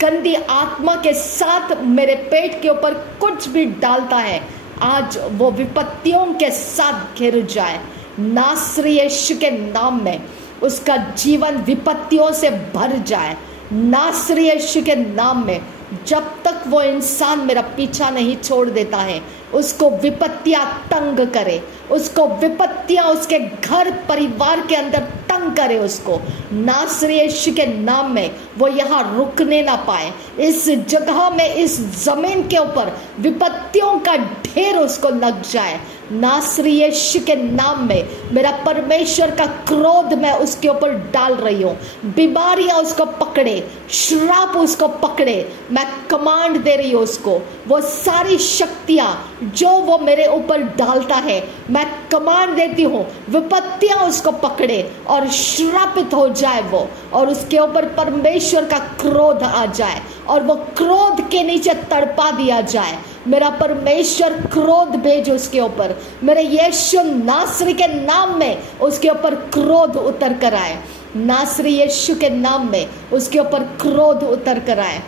गंदी आत्मा के साथ मेरे पेट के ऊपर कुछ भी डालता है, आज वो विपत्तियों के साथ घिर जाए। नासरी यीशु के नाम में उसका जीवन विपत्तियों से भर जाए। नासरी यीशु के नाम में जब तक वो इंसान मेरा पीछा नहीं छोड़ देता है, उसको विपत्तियां तंग करे, उसको विपत्तियां उसके घर परिवार के अंदर तंग करे उसको। नासरी यीशु के नाम में वो यहाँ रुकने ना पाए। इस जगह में, इस जमीन के ऊपर विपत्तियों का ढेर उसको लग जाए। नासरी यीशु के नाम में मेरा परमेश्वर का क्रोध मैं उसके ऊपर डाल रही हूँ। बीमारियां उसको पकड़े, श्राप उसको पकड़े। मैं कमांड दे रही हूँ उसको, वो सारी शक्तियां जो वो मेरे ऊपर डालता है, मैं कमांड देती हूँ विपत्तियां उसको पकड़े और श्रापित हो जाए वो, और उसके ऊपर परमेश्वर का क्रोध आ जाए और वो क्रोध के नीचे तड़पा दिया जाए। मेरा परमेश्वर क्रोध भेज उसके ऊपर, मेरे यीशु नासरी के नाम में उसके ऊपर क्रोध उतर कर आए। नासरी यीशु के नाम में उसके ऊपर क्रोध उतर कर आए।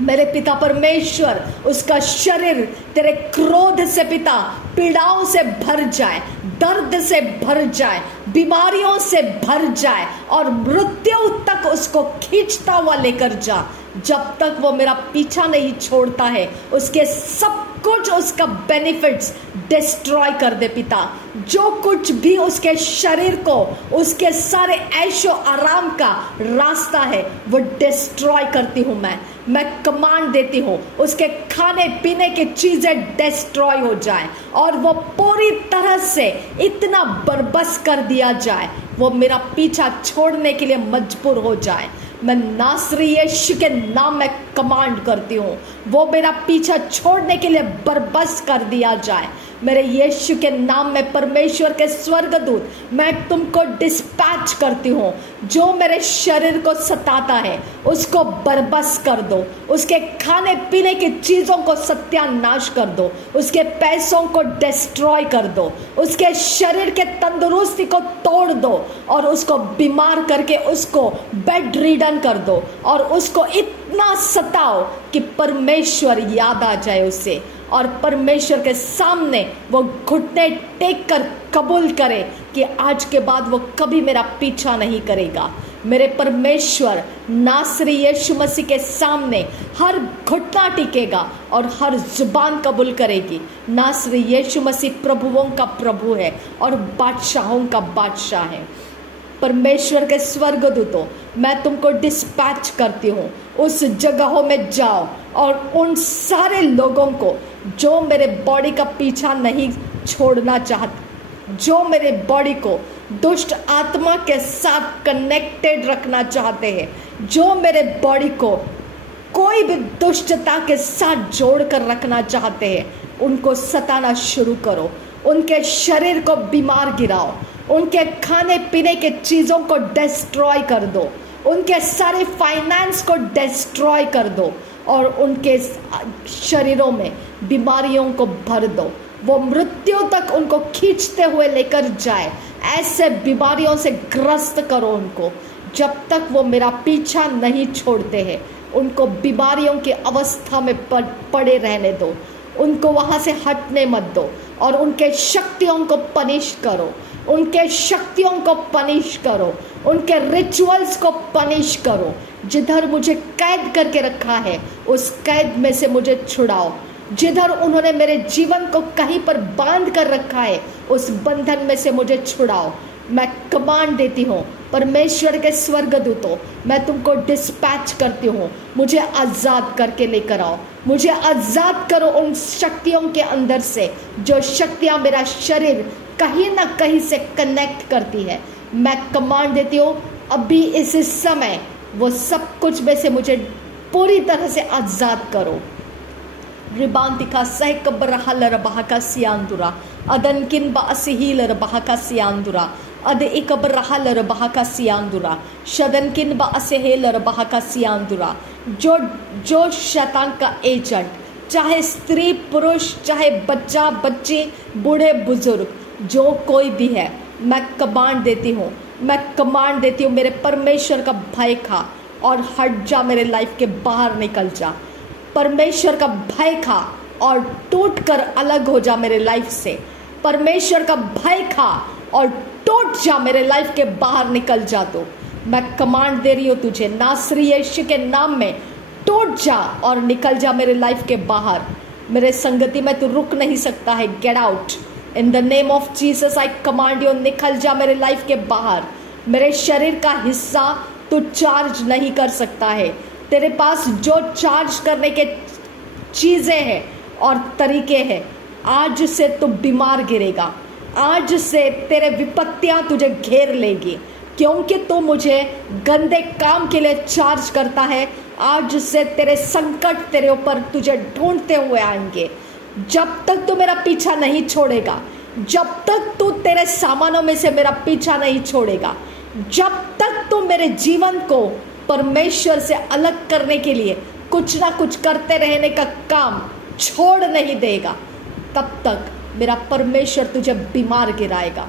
मेरे पिता परमेश्वर उसका शरीर तेरे क्रोध से पिता पीड़ाओं से भर जाए, दर्द से भर जाए, बीमारियों से भर जाए और मृत्यु तक उसको खींचता हुआ लेकर जा। जब तक वो मेरा पीछा नहीं छोड़ता है, उसके सब कुछ उसका बेनिफिट्स डिस्ट्रॉय कर दे पिता। जो कुछ भी उसके शरीर को, उसके सारे ऐशो आराम का रास्ता है, वो डिस्ट्रॉय करती हूँ मैं कमांड देती हूँ उसके खाने पीने की चीजें डिस्ट्रॉय हो जाए और वो पूरी तरह से इतना बर्बस कर दिया जाए, वो मेरा पीछा छोड़ने के लिए मजबूर हो जाए। मैं नासरी यीशु के नाम में कमांड करती हूँ वो मेरा पीछा छोड़ने के लिए बर्बस कर दिया जाए। मेरे यीशु के नाम में परमेश्वर के स्वर्गदूत, मैं तुमको डिस्पैच करती हूँ। जो मेरे शरीर को सताता है उसको बर्बस कर दो, उसके खाने पीने की चीज़ों को सत्यानाश कर दो, उसके पैसों को डिस्ट्रॉय कर दो, उसके शरीर के तंदुरुस्ती को तोड़ दो और उसको बीमार करके उसको बेड रिडन कर दो और उसको इतना सताओ कि परमेश्वर याद आ जाए उसे और परमेश्वर के सामने वो घुटने टेक कर कबूल करे कि आज के बाद वो कभी मेरा पीछा नहीं करेगा। मेरे परमेश्वर नासरी यीशु मसीह के सामने हर घुटना टिकेगा और हर जुबान कबूल करेगी। नासरी यीशु मसीह प्रभुओं का प्रभु है और बादशाहों का बादशाह है। परमेश्वर के स्वर्गदूतों, मैं तुमको डिस्पैच करती हूँ, उस जगहों में जाओ और उन सारे लोगों को जो मेरे बॉडी का पीछा नहीं छोड़ना चाहते, जो मेरे बॉडी को दुष्ट आत्मा के साथ कनेक्टेड रखना चाहते हैं, जो मेरे बॉडी को कोई भी दुष्टता के साथ जोड़कर रखना चाहते हैं, उनको सताना शुरू करो। उनके शरीर को बीमार गिराओ, उनके खाने पीने के चीज़ों को डिस्ट्रॉय कर दो, उनके सारे फाइनेंस को डिस्ट्रॉय कर दो और उनके शरीरों में बीमारियों को भर दो। वो मृत्यु तक उनको खींचते हुए लेकर जाए। ऐसे बीमारियों से ग्रस्त करो उनको। जब तक वो मेरा पीछा नहीं छोड़ते हैं, उनको बीमारियों की अवस्था में पड़े रहने दो। उनको वहाँ से हटने मत दो और उनके शक्तियों को पनिश करो, उनके शक्तियों को पनिश करो, उनके रिचुअल्स को पनिश करो। जिधर मुझे कैद करके रखा है, उस कैद में से मुझे छुड़ाओ। जिधर उन्होंने मेरे जीवन को कहीं पर बांध कर रखा है, उस बंधन में से मुझे छुड़ाओ। मैं कमांड देती हूँ, परमेश्वर के स्वर्गदूतों, मैं तुमको डिस्पैच करती हूँ, मुझे आज़ाद करके लेकर आओ। मुझे आज़ाद करो उन शक्तियों के अंदर से, जो शक्तियाँ मेरा शरीर कहीं ना कहीं से कनेक्ट करती है। मैं कमांड देती हूँ, अभी इस समय वो सब कुछ में से मुझे पूरी तरह से आज़ाद करो। रिबांतिका सह कब्रहल रबाका सियांदुरा अदनकिन बासिहिल रबाका सियांदुरा अद इकब्रहल रबाका सियांदुरा शदनकिन बासेहेल रबाका सियांदुरा। जो शैतान का एजेंट, चाहे स्त्री पुरुष, चाहे बच्चा बच्ची, बूढ़े बुजुर्ग, जो कोई भी है, मैं कमांड देती हूँ, मैं कमांड देती हूँ, मेरे परमेश्वर का भय खा और हट जा, मेरे लाइफ के बाहर निकल जा। परमेश्वर का भय खा और टूट कर अलग हो जा मेरे लाइफ से। परमेश्वर का भय खा और टूट जा, मेरे लाइफ के बाहर निकल जा। तो मैं कमांड दे रही हूँ तुझे, नासरी यीशु के नाम में टूट जा और निकल जा मेरे लाइफ के बाहर। मेरे संगति में तू रुक नहीं सकता है। Get out in the name of Jesus. I command you, निकल जा मेरे लाइफ के बाहर। मेरे शरीर का हिस्सा तू चार्ज नहीं कर सकता है। तेरे पास जो चार्ज करने के चीज़ें हैं और तरीके हैं, आज से तू बीमार गिरेगा। आज से तेरे विपत्तियां तुझे घेर लेगी, क्योंकि तू मुझे गंदे काम के लिए चार्ज करता है। आज से तेरे संकट तेरे ऊपर तुझे ढूंढते हुए आएंगे। जब तक तू मेरा पीछा नहीं छोड़ेगा, जब तक तू तेरे सामानों में से मेरा पीछा नहीं छोड़ेगा, जब तक तू मेरे जीवन को परमेश्वर से अलग करने के लिए कुछ ना कुछ करते रहने का काम छोड़ नहीं देगा, तब तक मेरा परमेश्वर तुझे बीमार गिराएगा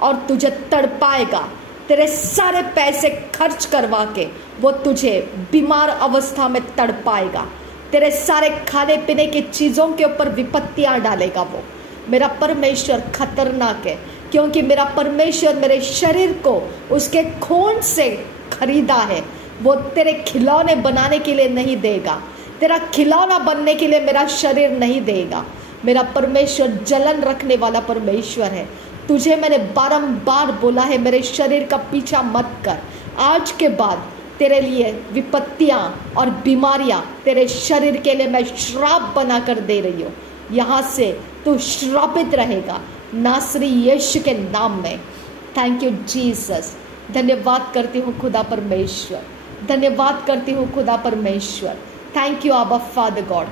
और तुझे तड़पाएगा। तेरे सारे पैसे खर्च करवा के वो तुझे बीमार अवस्था में तड़पाएगा। तेरे सारे खाने पीने की चीज़ों के ऊपर विपत्तियां डालेगा। वो मेरा परमेश्वर खतरनाक है, क्योंकि मेरा परमेश्वर मेरे शरीर को उसके खून से खरीदा है। वो तेरे खिलौने बनाने के लिए नहीं देगा, तेरा खिलौना बनने के लिए मेरा शरीर नहीं देगा। मेरा परमेश्वर जलन रखने वाला परमेश्वर है। तुझे मैंने बारंबार बोला है, मेरे शरीर का पीछा मत कर। आज के बाद तेरे लिए विपत्तियां और बीमारियां तेरे शरीर के लिए मैं श्राप बना कर दे रही हूँ। यहाँ से तू श्रापित रहेगा, नासरी यीशु के नाम में। Thank you Jesus. धन्यवाद करती हूँ खुदा परमेश्वर, धन्यवाद करती हूँ खुदा परमेश्वर। थैंक यू आबा फादर गॉड।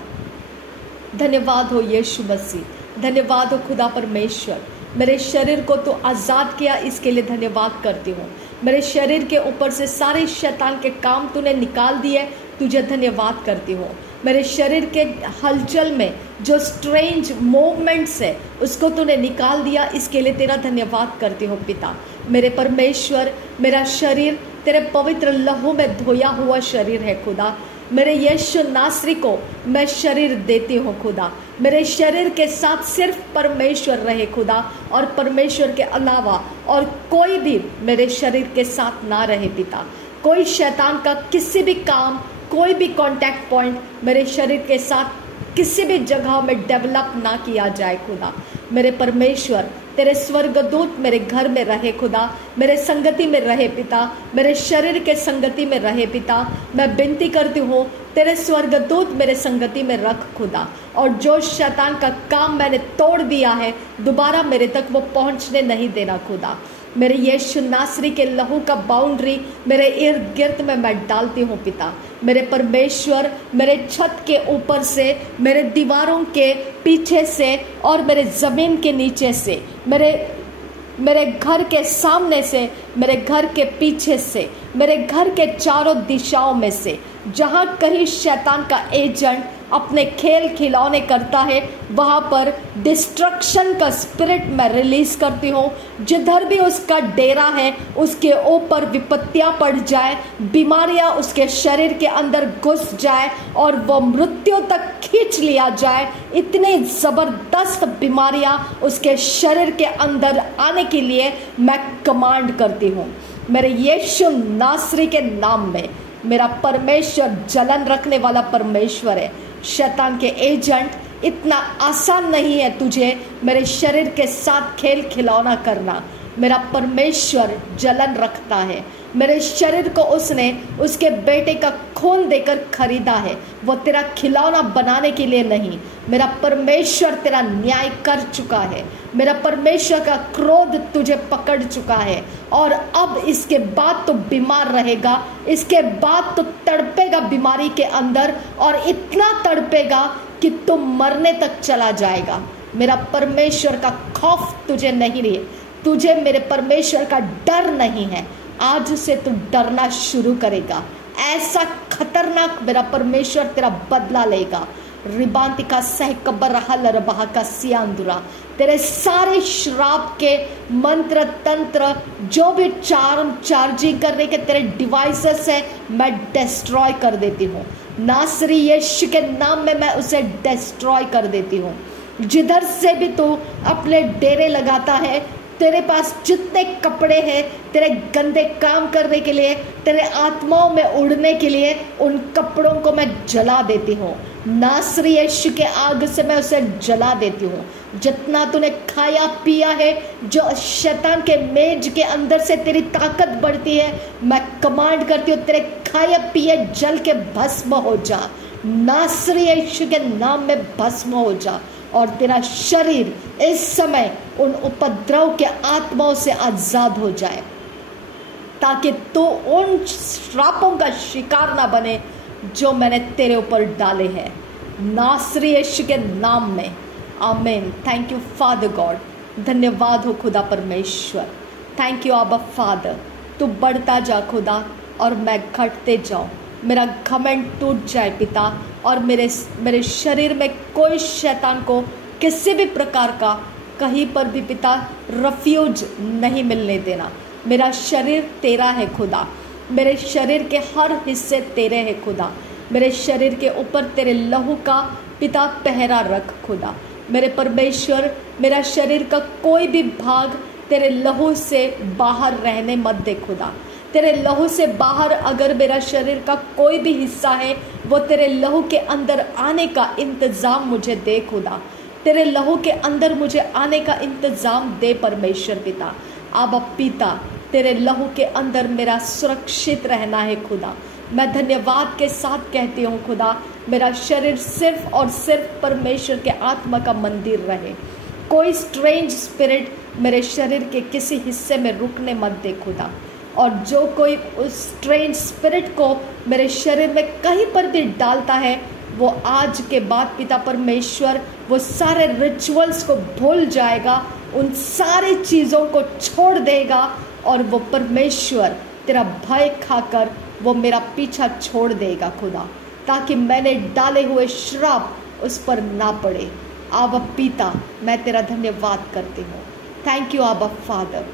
धन्यवाद हो यीशु मसीह, धन्यवाद हो खुदा परमेश्वर। मेरे शरीर को तो आज़ाद किया, इसके लिए धन्यवाद करती हूँ। मेरे शरीर के ऊपर से सारे शैतान के काम तूने निकाल दिए, तुझे धन्यवाद करती हूँ। मेरे शरीर के हलचल में जो स्ट्रेंज मूवमेंट्स है, उसको तूने निकाल दिया, इसके लिए तेरा धन्यवाद करती हूँ पिता। मेरे परमेश्वर, मेरा शरीर तेरे पवित्र लहू में धोया हुआ शरीर है खुदा। मेरे यीशु नासरी को मैं शरीर देती हूँ खुदा। मेरे शरीर के साथ सिर्फ परमेश्वर रहे खुदा, और परमेश्वर के अलावा और कोई भी मेरे शरीर के साथ ना रहे पिता। कोई शैतान का किसी भी काम, कोई भी कांटेक्ट पॉइंट मेरे शरीर के साथ किसी भी जगह में डेवलप ना किया जाए खुदा। मेरे परमेश्वर, तेरे स्वर्गदूत मेरे घर में रहे खुदा, मेरे संगति में रहे पिता, मेरे शरीर के संगति में रहे पिता। मैं विनती करती हूँ तेरे स्वर्गदूत मेरे संगति में रख खुदा, और जो शैतान का काम मैंने तोड़ दिया है दोबारा मेरे तक वो पहुँचने नहीं देना खुदा। मेरे यीशु नासरी के लहू का बाउंड्री मेरे इर्द गिर्द में मैं डालती हूँ पिता। मेरे परमेश्वर, मेरे छत के ऊपर से, मेरे दीवारों के पीछे से और मेरे ज़मीन के नीचे से, मेरे घर के सामने से, मेरे घर के पीछे से, मेरे घर के चारों दिशाओं में से, जहाँ कहीं शैतान का एजेंट अपने खेल खिलौने करता है वहाँ पर डिस्ट्रक्शन का स्पिरिट मैं रिलीज करती हूँ। जिधर भी उसका डेरा है उसके ऊपर विपत्तियाँ पड़ जाए, बीमारियाँ उसके शरीर के अंदर घुस जाए और वो मृत्यु तक खींच लिया जाए। इतनी ज़बरदस्त बीमारियाँ उसके शरीर के अंदर आने के लिए मैं कमांड करती हूँ। मेरे यीशु नासरी के नाम में मेरा परमेश्वर जलन रखने वाला परमेश्वर है। शैतान के एजेंट, इतना आसान नहीं है तुझे मेरे शरीर के साथ खेल खिलौना करना। मेरा परमेश्वर जलन रखता है। मेरे शरीर को उसने उसके बेटे का खून देकर खरीदा है, वो तेरा खिलौना बनाने के लिए नहीं। मेरा परमेश्वर तेरा न्याय कर चुका है। मेरा परमेश्वर का क्रोध तुझे पकड़ चुका है और अब इसके बाद तो बीमार रहेगा, इसके बाद तो तड़पेगा बीमारी के अंदर और इतना तड़पेगा कि तू मरने तक चला जाएगा। मेरा परमेश्वर का खौफ तुझे नहीं है, तुझे मेरे परमेश्वर का डर नहीं है। आज से तू डरना शुरू करेगा। ऐसा खतरनाक मेरा परमेश्वर तेरा बदला लेगा। रिबांतिका सहकबर हलरबहा का सियांदुरा, तेरे सारे श्राप के मंत्र तंत्र जो भी चार्जिंग करने के तेरे डिवाइसेस है मैं डिस्ट्रॉय कर देती हूँ। नासरी यीशु के नाम में मैं उसे डिस्ट्रॉय कर देती हूँ। जिधर से भी तू अपने डेरे लगाता है, तेरे पास जितने कपड़े हैं तेरे गंदे काम करने के लिए, तेरे आत्माओं में उड़ने के लिए, उन कपड़ों को मैं जला देती हूँ। नासरी यीशु के आग से मैं उसे जला देती हूँ। जितना तूने खाया पिया है, जो शैतान के मेज के अंदर से तेरी ताकत बढ़ती है, मैं कमांड करती हूँ तेरे खाए पिए जल के भस्म हो जा। नासरी यीशु के नाम में भस्म हो जा और तेरा शरीर इस समय उन उपद्रव के आत्माओं से आजाद हो जाए, ताकि तू उन श्रापों का शिकार ना बने जो मैंने तेरे ऊपर डाले हैं। नासरी यीशु के नाम में आमीन। थैंक यू फादर गॉड, धन्यवाद हो खुदा परमेश्वर। थैंक यू आबा फादर, तू बढ़ता जा खुदा और मैं घटते जाऊँ। मेरा घमंड टूट जाए पिता और मेरे शरीर में कोई शैतान को किसी भी प्रकार का कहीं पर भी पिता रफ्यूज नहीं मिलने देना। मेरा शरीर तेरा है खुदा, मेरे शरीर के हर हिस्से तेरे हैं खुदा। मेरे शरीर के ऊपर तेरे लहू का पिता पहरा रख खुदा। मेरे परमेश्वर, मेरा शरीर का कोई भी भाग तेरे लहू से बाहर रहने मत दे खुदा। तेरे लहू से बाहर अगर मेरा शरीर का कोई भी हिस्सा है, वो तेरे लहू के अंदर आने का इंतज़ाम मुझे दे खुदा। तेरे लहू के अंदर मुझे आने का इंतज़ाम दे परमेश्वर पिता। आबा पिता, तेरे लहू के अंदर मेरा सुरक्षित रहना है खुदा। मैं धन्यवाद के साथ कहती हूँ खुदा, मेरा शरीर सिर्फ और सिर्फ परमेश्वर के आत्मा का मंदिर रहे। कोई स्ट्रेंज स्पिरिट मेरे शरीर के किसी हिस्से में रुकने मत दे खुदा। और जो कोई उस स्ट्रेंज स्पिरिट को मेरे शरीर में कहीं पर भी डालता है, वो आज के बाद पिता परमेश्वर वो सारे रिचुअल्स को भूल जाएगा, उन सारी चीज़ों को छोड़ देगा और वो परमेश्वर तेरा भय खाकर वो मेरा पीछा छोड़ देगा खुदा, ताकि मैंने डाले हुए श्राप उस पर ना पड़े। आबा पिता, मैं तेरा धन्यवाद करती हूँ। थैंक यू आबा फादर,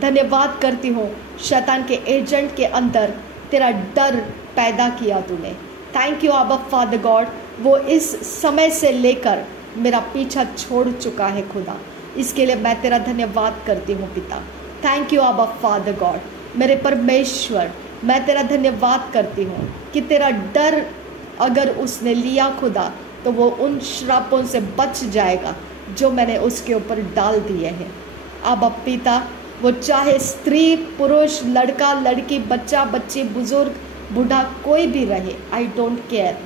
धन्यवाद करती हूँ शैतान के एजेंट के अंदर तेरा डर पैदा किया तूने। थैंक यू आबा फादर गॉड, वो इस समय से लेकर मेरा पीछा छोड़ चुका है खुदा। इसके लिए मैं तेरा धन्यवाद करती हूँ पिता। थैंक यू आबा फादर गॉड। मेरे परमेश्वर, मैं तेरा धन्यवाद करती हूँ कि तेरा डर अगर उसने लिया खुदा, तो वो उन श्रापों से बच जाएगा जो मैंने उसके ऊपर डाल दिए हैं। अब पिता, वो चाहे स्त्री पुरुष, लड़का लड़की, बच्चा बच्ची, बुजुर्ग बूढ़ा, कोई भी रहे, आई डोंट केयर,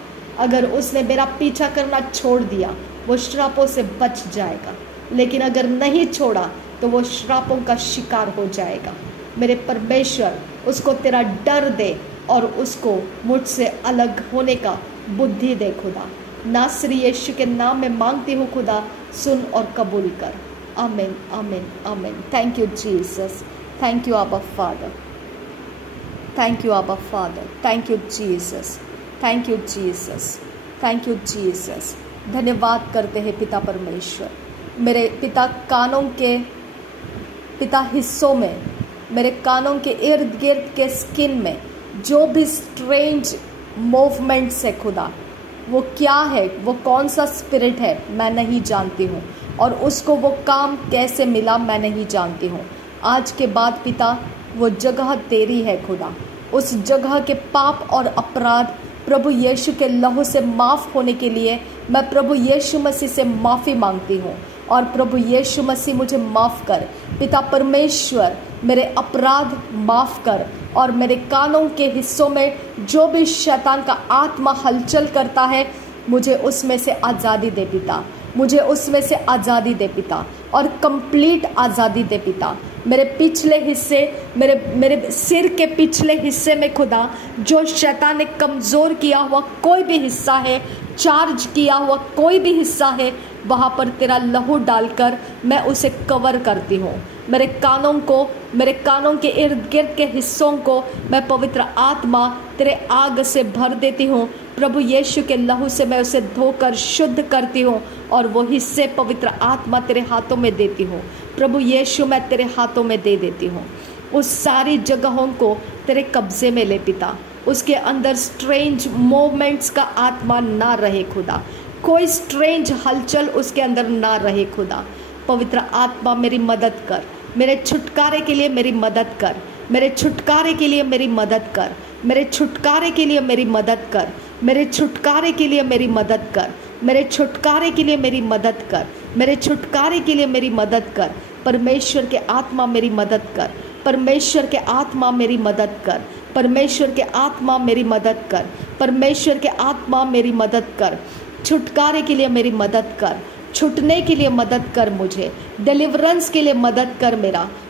अगर उसने मेरा पीछा करना छोड़ दिया वो श्रापों से बच जाएगा, लेकिन अगर नहीं छोड़ा तो वो श्रापों का शिकार हो जाएगा। मेरे परमेश्वर उसको तेरा डर दे और उसको मुझसे अलग होने का बुद्धि दे खुदा। नासरी यीशु के नाम में मांगती हूँ खुदा, सुन और कबूल कर। आमीन आमीन आमीन। Thank you Jesus, thank you आबा फादर, थैंक यू आबा father, thank you Jesus, thank you Jesus, thank you Jesus. धन्यवाद करते हैं पिता परमेश्वर। मेरे पिता कानों के पिता हिस्सों में, मेरे कानों के इर्द गिर्द के स्किन में जो भी स्ट्रेंज मूवमेंट्स है खुदा, वो क्या है, वो कौन सा स्पिरिट है मैं नहीं जानती हूँ, और उसको वो काम कैसे मिला मैं नहीं जानती हूँ। आज के बाद पिता वो जगह तेरी है खुदा। उस जगह के पाप और अपराध प्रभु यीशु के लहू से माफ़ होने के लिए मैं प्रभु यीशु मसीह से माफ़ी मांगती हूँ। और प्रभु यीशु मसीह मुझे माफ़ कर पिता परमेश्वर, मेरे अपराध माफ़ कर, और मेरे कानों के हिस्सों में जो भी शैतान का आत्मा हलचल करता है मुझे उसमें से आज़ादी दे पिता, मुझे उसमें से आज़ादी दे पिता, और कंप्लीट आज़ादी दे पिता। मेरे पिछले हिस्से, मेरे सिर के पिछले हिस्से में खुदा जो शैतान ने कमज़ोर किया हुआ कोई भी हिस्सा है, चार्ज किया हुआ कोई भी हिस्सा है, वहाँ पर तेरा लहू डालकर मैं उसे कवर करती हूँ। मेरे कानों के इर्द गिर्द के हिस्सों को मैं पवित्र आत्मा तेरे आग से भर देती हूँ। प्रभु यीशु के लहू से मैं उसे धोकर शुद्ध करती हूँ और वो हिस्से पवित्र आत्मा तेरे हाथों में देती हूँ। प्रभु यीशु मैं तेरे हाथों में दे देती हूँ। उस सारी जगहों को तेरे कब्जे में ले पिता। उसके अंदर स्ट्रेंज मोमेंट्स का आत्मा ना रहे खुदा, कोई स्ट्रेंज हलचल उसके अंदर ना रहे खुदा। पवित्र आत्मा मेरी मदद कर, मेरे छुटकारे के लिए मेरी मदद कर, मेरे छुटकारे के लिए मेरी मदद कर, मेरे छुटकारे के लिए मेरी मदद कर, मेरे छुटकारे के लिए मेरी मदद कर, मेरे छुटकारे के लिए मेरी मदद कर, मेरे छुटकारे के लिए मेरी मदद कर। परमेश्वर के आत्मा मेरी मदद कर, परमेश्वर के आत्मा मेरी मदद कर, परमेश्वर के आत्मा मेरी मदद कर, परमेश्वर के आत्मा मेरी मदद कर। छुटकारे के लिए मेरी मदद कर, छुटने के लिए मदद कर, मुझे डिलीवरेंस के लिए मदद कर,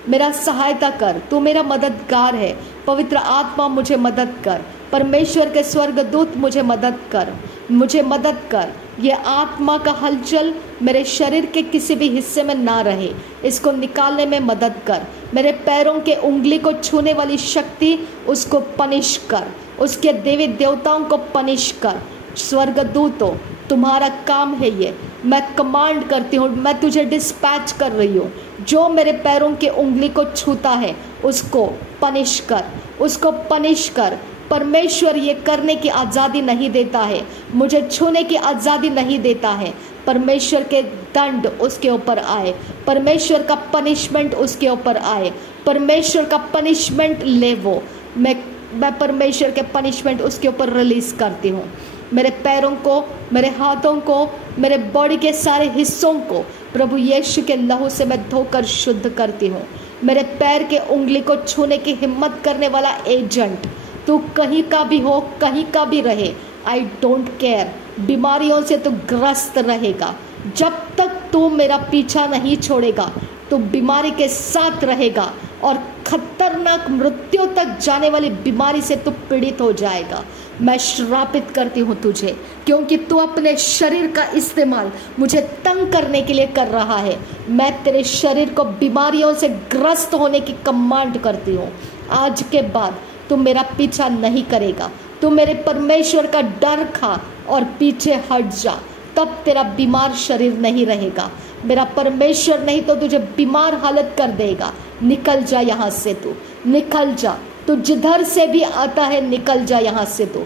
मेरा सहायता कर। तू मेरा मददगार है। पवित्र आत्मा मुझे मदद कर, परमेश्वर के स्वर्गदूत मुझे मदद कर, मुझे मदद कर। ये आत्मा का हलचल मेरे शरीर के किसी भी हिस्से में ना रहे, इसको निकालने में मदद कर। मेरे पैरों के उंगली को छूने वाली शक्ति उसको पनिश कर, उसके देवी देवताओं को पनिश कर। स्वर्गदूतों तुम्हारा काम है ये, मैं कमांड करती हूँ, मैं तुझे डिस्पैच कर रही हूँ। जो मेरे पैरों के उंगली को छूता है उसको पनिश कर, उसको पनिश कर। परमेश्वर ये करने की आज़ादी नहीं देता है, मुझे छूने की आज़ादी नहीं देता है। परमेश्वर के दंड उसके ऊपर आए, परमेश्वर का पनिशमेंट उसके ऊपर आए, परमेश्वर का पनिशमेंट ले वो। मैं परमेश्वर के पनिशमेंट उसके ऊपर रिलीज़ करती हूँ। मेरे पैरों को, मेरे हाथों को, मेरे बॉडी के सारे हिस्सों को प्रभु यीशु के लहू से मैं धोकर शुद्ध करती हूँ। मेरे पैर के उंगली को छूने की हिम्मत करने वाला एजेंट, तू कहीं का भी हो, कहीं का भी रहे, आई डोंट केयर, बीमारियों से तू ग्रस्त रहेगा। जब तक तू मेरा पीछा नहीं छोड़ेगा तो बीमारी के साथ रहेगा और खतरनाक मृत्यु तक जाने वाली बीमारी से तू पीड़ित हो जाएगा। मैं श्रापित करती हूँ तुझे, क्योंकि तू अपने शरीर का इस्तेमाल मुझे तंग करने के लिए कर रहा है। मैं तेरे शरीर को बीमारियों से ग्रस्त होने की कमांड करती हूँ। आज के बाद तू मेरा पीछा नहीं करेगा, तू मेरे परमेश्वर का डर खा और पीछे हट जा, तब तेरा बीमार शरीर नहीं रहेगा। मेरा परमेश्वर नहीं तो तुझे बीमार हालत कर देगा। निकल जा यहाँ से, तू निकल जा, तू जिधर से भी आता है निकल जा यहाँ से। तू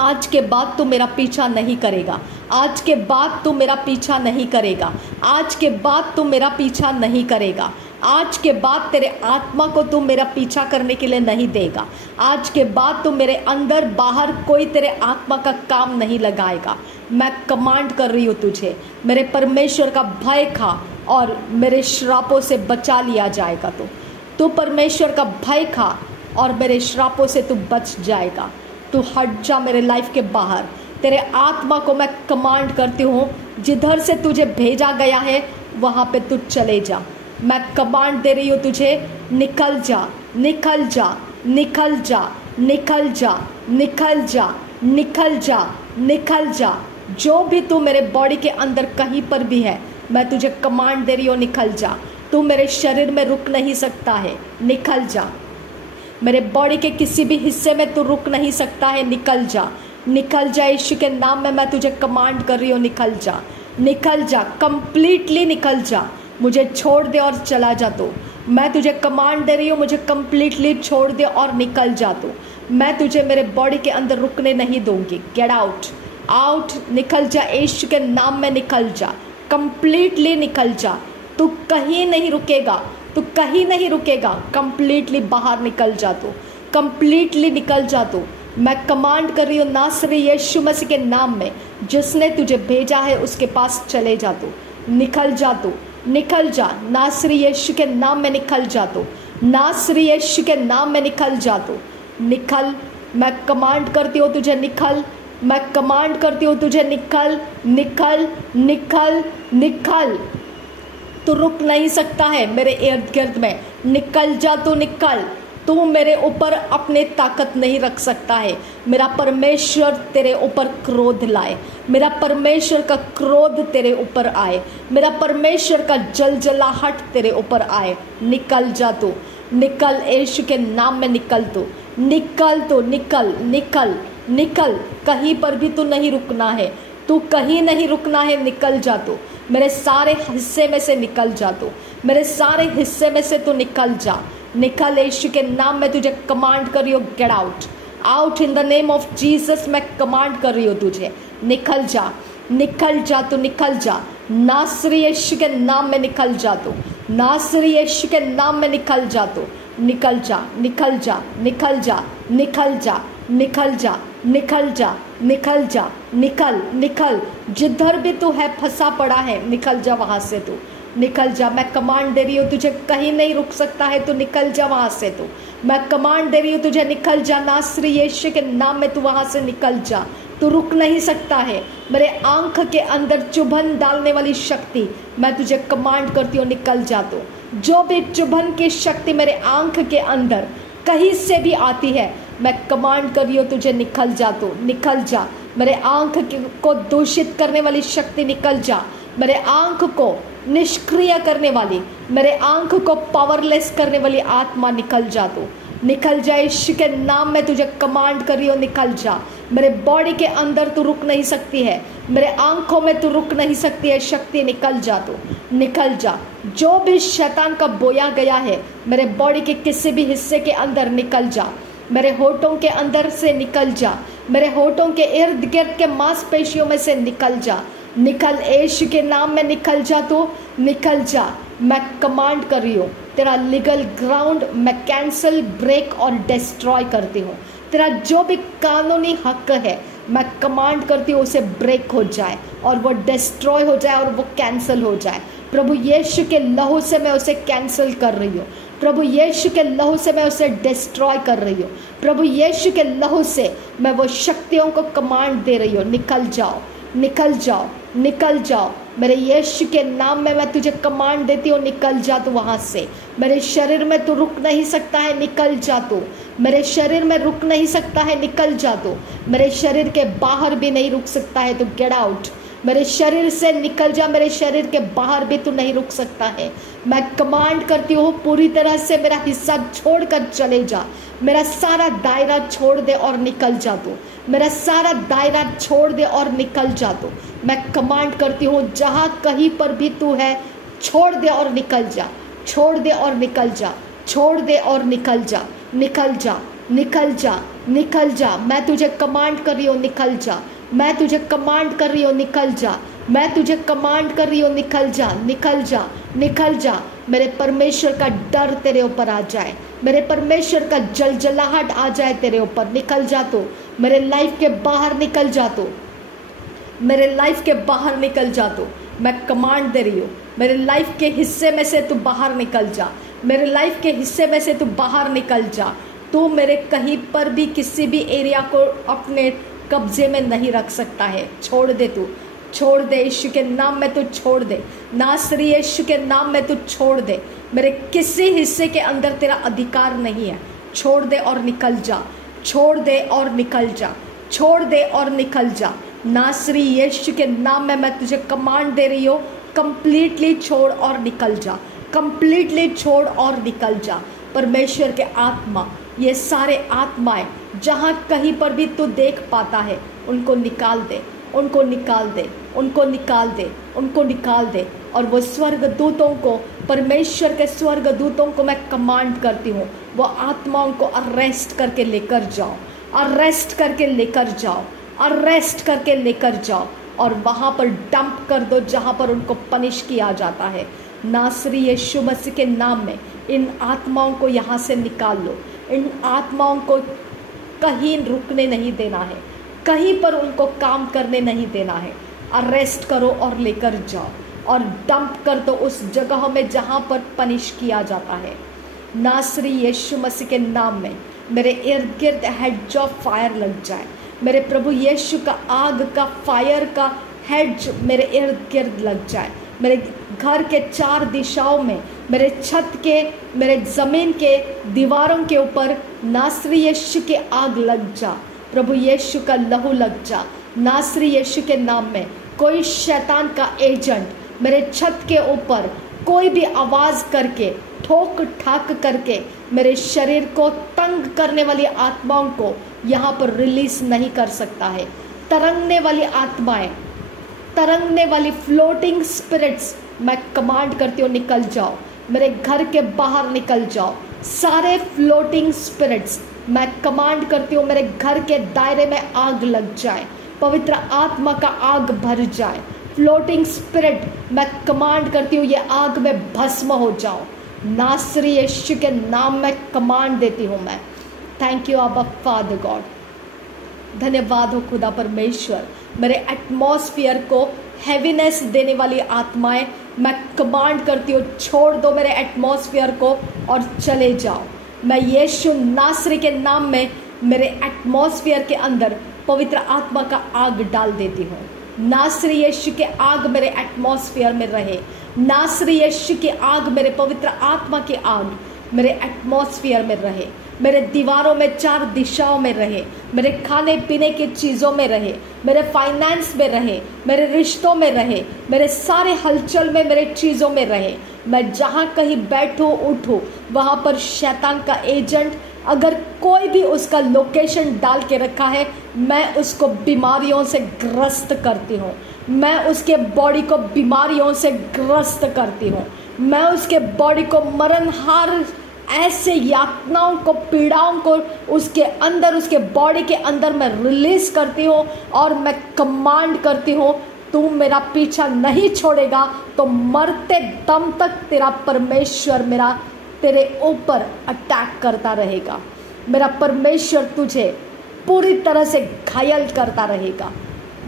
आज के बाद तू मेरा पीछा नहीं करेगा, आज के बाद तू मेरा पीछा नहीं करेगा, आज के बाद तू मेरा पीछा नहीं करेगा। आज के बाद तेरे आत्मा को तू मेरा पीछा करने के लिए नहीं देगा। आज के बाद तू मेरे अंदर बाहर कोई तेरे आत्मा का काम नहीं लगाएगा। मैं कमांड कर रही हूँ तुझे, मेरे परमेश्वर का भय खा और मेरे श्रापों से बचा लिया जाएगा। तू परमेश्वर का भय खा और मेरे श्रापों से तू बच जाएगा। तू हट जा मेरे लाइफ के बाहर। तेरे आत्मा को मैं कमांड करती हूँ, जिधर से तुझे भेजा गया है वहाँ पे तू चले जा। मैं कमांड दे रही हूँ तुझे, निकल जा, निकल जा, निकल जा, निकल जा, निकल जा, निकल जा, निकल जा। जो भी तू मेरे बॉडी के अंदर कहीं पर भी है, मैं तुझे कमांड दे रही हूँ, निकल जा। तू मेरे शरीर में रुक नहीं सकता है, निकल जा। मेरे बॉडी के किसी भी हिस्से में तू रुक नहीं सकता है, निकल जा, निकल जा। यीशु के नाम में मैं तुझे कमांड कर रही हूँ, निकल जा, निकल जा, कंप्लीटली निकल जा। मुझे छोड़ दे और चला जा। तो मैं तुझे कमांड दे रही हूँ, मुझे कंप्लीटली छोड़ दे और निकल जा। तो मैं तुझे मेरे बॉडी के अंदर रुकने नहीं दूंगी। गेट आउट, आउट, निकल जा। यीशु के नाम में निकल जा, कंप्लीटली निकल जा। तू कहीं नहीं रुकेगा, तू कहीं नहीं रुकेगा। कंप्लीटली बाहर निकल जा। तू कंप्लीटली निकल जा। तू मैं कमांड कर रही हूँ नासरी यीशु मसीह के नाम में, जिसने तुझे भेजा है उसके पास चले जा। तू निकल जा, तू निकल जा। नासरी यीशु के नाम में निकल जा। तू नासरी यीशु के नाम में निकल जा। तू निकल। मैं कमांड करती हूँ तुझे, निकल। मैं कमांड करती हूँ तुझे, निकल, निकल, निकल, निकल। तू रुक नहीं सकता है मेरे इर्द गिर्द में, निकल जा। तू निकल। तू मेरे ऊपर अपने ताकत नहीं रख सकता है। मेरा परमेश्वर तेरे ऊपर क्रोध लाए, मेरा परमेश्वर का क्रोध तेरे ऊपर आए, मेरा परमेश्वर का जलजलाहट तेरे ऊपर आए। निकल जा। तू निकल, यीशु के नाम में निकल। तू निकल, तू निकल, निकल, निकल। कहीं पर भी तू नहीं रुकना है, तू कहीं नहीं रुकना है, निकल जा। तू मेरे सारे हिस्से में से निकल जा। तू मेरे सारे हिस्से में से तू निकल जा, निकल। यीशु के नाम में तुझे कमांड कर रही हूँ, get out, out in the name of Jesus. मैं कमांड कर रही हूँ तुझे, निकल जा, निकल जा। तू निकल जा, नासरी यीशु के नाम में निकल जा। तू नासरी यीशु के नाम में निकल जा। तू निकल जा, निकल जा, निकल जा, निकल जा, निकल जा, निकल जा, निकल जा, निकल, निकल। जिधर भी तू है फंसा पड़ा है, निकल जा वहाँ से। तू निकल जा। मैं कमांड दे रही हूँ तुझे, कहीं नहीं रुक सकता है, तू निकल जा वहाँ से। तू मैं कमांड दे रही हूँ तुझे, निकल जा। नासरी यीशु के नाम में तू वहाँ से निकल जा। तू रुक नहीं सकता है। मेरे आंख के अंदर चुभन डालने वाली शक्ति, मैं तुझे कमांड करती हूँ, निकल जा। तू जो भी चुभन की शक्ति मेरे आंख के अंदर कहीं से भी आती है, मैं कमांड कर रही हूँ तुझे, निकल जा। तू निकल जा। मेरे आंख को दूषित करने वाली शक्ति, निकल जा। मेरे आंख को निष्क्रिय करने वाली, मेरे आंख को पावरलेस करने वाली आत्मा, निकल जा। तू निकल जा। यीशु के नाम में तुझे कमांड कर रही हो, निकल जा। मेरे बॉडी के अंदर तू रुक नहीं सकती है, मेरे आंखों में तू रुक नहीं सकती है शक्ति, निकल जा। तू निकल जा। जो भी शैतान का बोया गया है मेरे बॉडी के किसी भी हिस्से के अंदर, निकल जा। मेरे होठों के अंदर से निकल जा, मेरे होठों के इर्द गिर्द के मांसपेशियों में से निकल जा। निकल, यीशु के नाम में निकल जा। तो निकल जा। मैं कमांड कर रही हूँ, तेरा लीगल ग्राउंड मैं कैंसिल, ब्रेक और डिस्ट्रॉय करती हूँ। तेरा जो भी कानूनी हक है, मैं कमांड करती हूँ उसे ब्रेक हो जाए और वो डिस्ट्रॉय हो जाए और वो कैंसिल हो जाए। प्रभु यीशु के लहू से मैं उसे कैंसिल कर रही हूँ। प्रभु यीशु के लहू से मैं उसे डिस्ट्रॉय कर रही हूँ। प्रभु यीशु के लहू से मैं वो शक्तियों को कमांड दे रही हूँ, निकल जाओ, निकल जाओ, निकल जाओ। मेरे यीशु के नाम में मैं तुझे कमांड देती हूँ, निकल जा तू वहाँ से। मेरे शरीर में तू रुक नहीं सकता है, निकल जा तू। मेरे शरीर में रुक नहीं सकता है, निकल जा तू। मेरे शरीर के बाहर भी नहीं रुक सकता है, तो गेट आउट। मेरे शरीर से निकल जा, मेरे शरीर के बाहर भी तू नहीं रुक सकता है। मैं कमांड करती हूँ पूरी तरह से मेरा हिस्सा छोड़कर चले जा। मेरा सारा दायरा छोड़ दे और निकल जा तू। मेरा सारा दायरा छोड़ दे और निकल जा तू। मैं कमांड करती हूँ जहाँ कहीं पर भी तू है, छोड़ दे और निकल जा, छोड़ दे और निकल जा, छोड़ दे और निकल जा, निकल जा, निकल जा, निकल जा। मैं तुझे कमांड कर रही हूँ, निकल जा। मैं तुझे कमांड कर रही हूँ, निकल जा। मैं तुझे कमांड कर रही हूँ, निकल जा, निकल जा, निकल जा। मेरे परमेश्वर का डर तेरे ऊपर आ जाए, मेरे परमेश्वर का जलजलाहट आ जाए तेरे ऊपर, निकल जा तो। मेरे लाइफ के बाहर निकल जा तो, मेरे लाइफ के बाहर निकल जा तो। मैं कमांड दे रही हूँ, मेरे लाइफ के हिस्से में से तू बाहर निकल जा, मेरे लाइफ के हिस्से में से तू बाहर निकल जा। तू मेरे कहीं पर भी किसी भी एरिया को अपने कब्जे में नहीं रख सकता है। छोड़ दे, तू छोड़ दे, यीशु के नाम में तू छोड़ दे, नासरी यीशु के नाम में तू छोड़ दे। मेरे किसी हिस्से के अंदर तेरा अधिकार नहीं है। छोड़ दे और निकल जा, छोड़ दे और निकल जा, छोड़ दे और निकल जा। नासरी यीशु के नाम में मैं तुझे कमांड दे रही हूँ, कंप्लीटली छोड़ और निकल जा, कंप्लीटली छोड़ और निकल जा। परमेश्वर के आत्मा, ये सारे आत्माएं जहाँ कहीं पर भी तू देख पाता है, उनको निकाल दे, उनको निकाल दे, उनको निकाल दे, उनको निकाल दे। और वो स्वर्ग दूतों को, परमेश्वर के स्वर्ग दूतों को मैं कमांड करती हूँ, वो आत्माओं को अरेस्ट करके लेकर जाओ, अरेस्ट करके लेकर जाओ, अरेस्ट करके लेकर जाओ और वहाँ पर डंप कर दो जहाँ पर उनको पनिश किया जाता है। नासरी यीशु मसीह के नाम में इन आत्माओं को यहाँ से निकाल लो। इन आत्माओं को कहीं रुकने नहीं देना है, कहीं पर उनको काम करने नहीं देना है। अरेस्ट करो और लेकर जाओ और डंप कर दो उस जगह में जहाँ पर पनिश किया जाता है। नासरी यीशु मसीह के नाम में मेरे इर्द गिर्द हेड्ज ऑफ फायर लग जाए। मेरे प्रभु यीशु का आग का, फायर का हेड्ज मेरे इर्द गिर्द लग जाए। मेरे घर के 4 दिशाओं में, मेरे छत के, मेरे ज़मीन के दीवारों के ऊपर नासरी यीशु के आग लग जा। प्रभु यीशु का लहू लग जा। नासरी यीशु के नाम में कोई शैतान का एजेंट मेरे छत के ऊपर कोई भी आवाज़ करके, ठोक ठाक करके मेरे शरीर को तंग करने वाली आत्माओं को यहाँ पर रिलीज नहीं कर सकता है। तरंगने वाली आत्माएं, तरंगने वाली फ्लोटिंग स्पिरिट्स, मैं कमांड करती हूँ निकल जाओ, मेरे घर के बाहर निकल जाओ। सारे फ्लोटिंग स्पिरिट्स मैं कमांड करती हूँ मेरे घर के दायरे में आग लग जाए, पवित्र आत्मा का आग भर जाए। फ्लोटिंग स्पिरिट मैं कमांड करती हूँ ये आग में भस्म हो जाओ। नासरी यीशु के नाम में कमांड देती हूँ मैं। थैंक यू अब्बा फादर गॉड, धन्यवाद हो खुदा परमेश्वर। मेरे एटमॉस्फेयर को हैवीनेस देने वाली आत्माएं मैं कमांड करती हूँ, छोड़ दो मेरे एटमॉस्फेयर को और चले जाओ। मैं यीशु नासरी के नाम में मेरे एटमॉस्फेयर के अंदर पवित्र आत्मा का आग डाल देती हूँ। नासरी यीशु के आग मेरे एटमॉस्फेयर में रहे। नासरी यीशु की आग, मेरे पवित्र आत्मा की आग मेरे एटमॉस्फेयर में रहे, मेरे दीवारों में 4 दिशाओं में रहे, मेरे खाने पीने की चीज़ों में रहे, मेरे फाइनेंस में रहे, मेरे रिश्तों में रहे, मेरे सारे हलचल में, मेरे चीज़ों में रहे। मैं जहाँ कहीं बैठूँ उठूँ वहाँ पर शैतान का एजेंट अगर कोई भी उसका लोकेशन डाल के रखा है, मैं उसको बीमारियों से ग्रस्त करती हूँ। मैं उसके बॉडी को बीमारियों से ग्रस्त करती हूँ। मैं उसके बॉडी को मरणहार ऐसे यातनाओं को, पीड़ाओं को उसके अंदर, उसके बॉडी के अंदर मैं रिलीज करती हूँ और मैं कमांड करती हूँ, तू मेरा पीछा नहीं छोड़ेगा तो मरते दम तक तेरा परमेश्वर मेरा तेरे ऊपर अटैक करता रहेगा। मेरा परमेश्वर तुझे पूरी तरह से घायल करता रहेगा।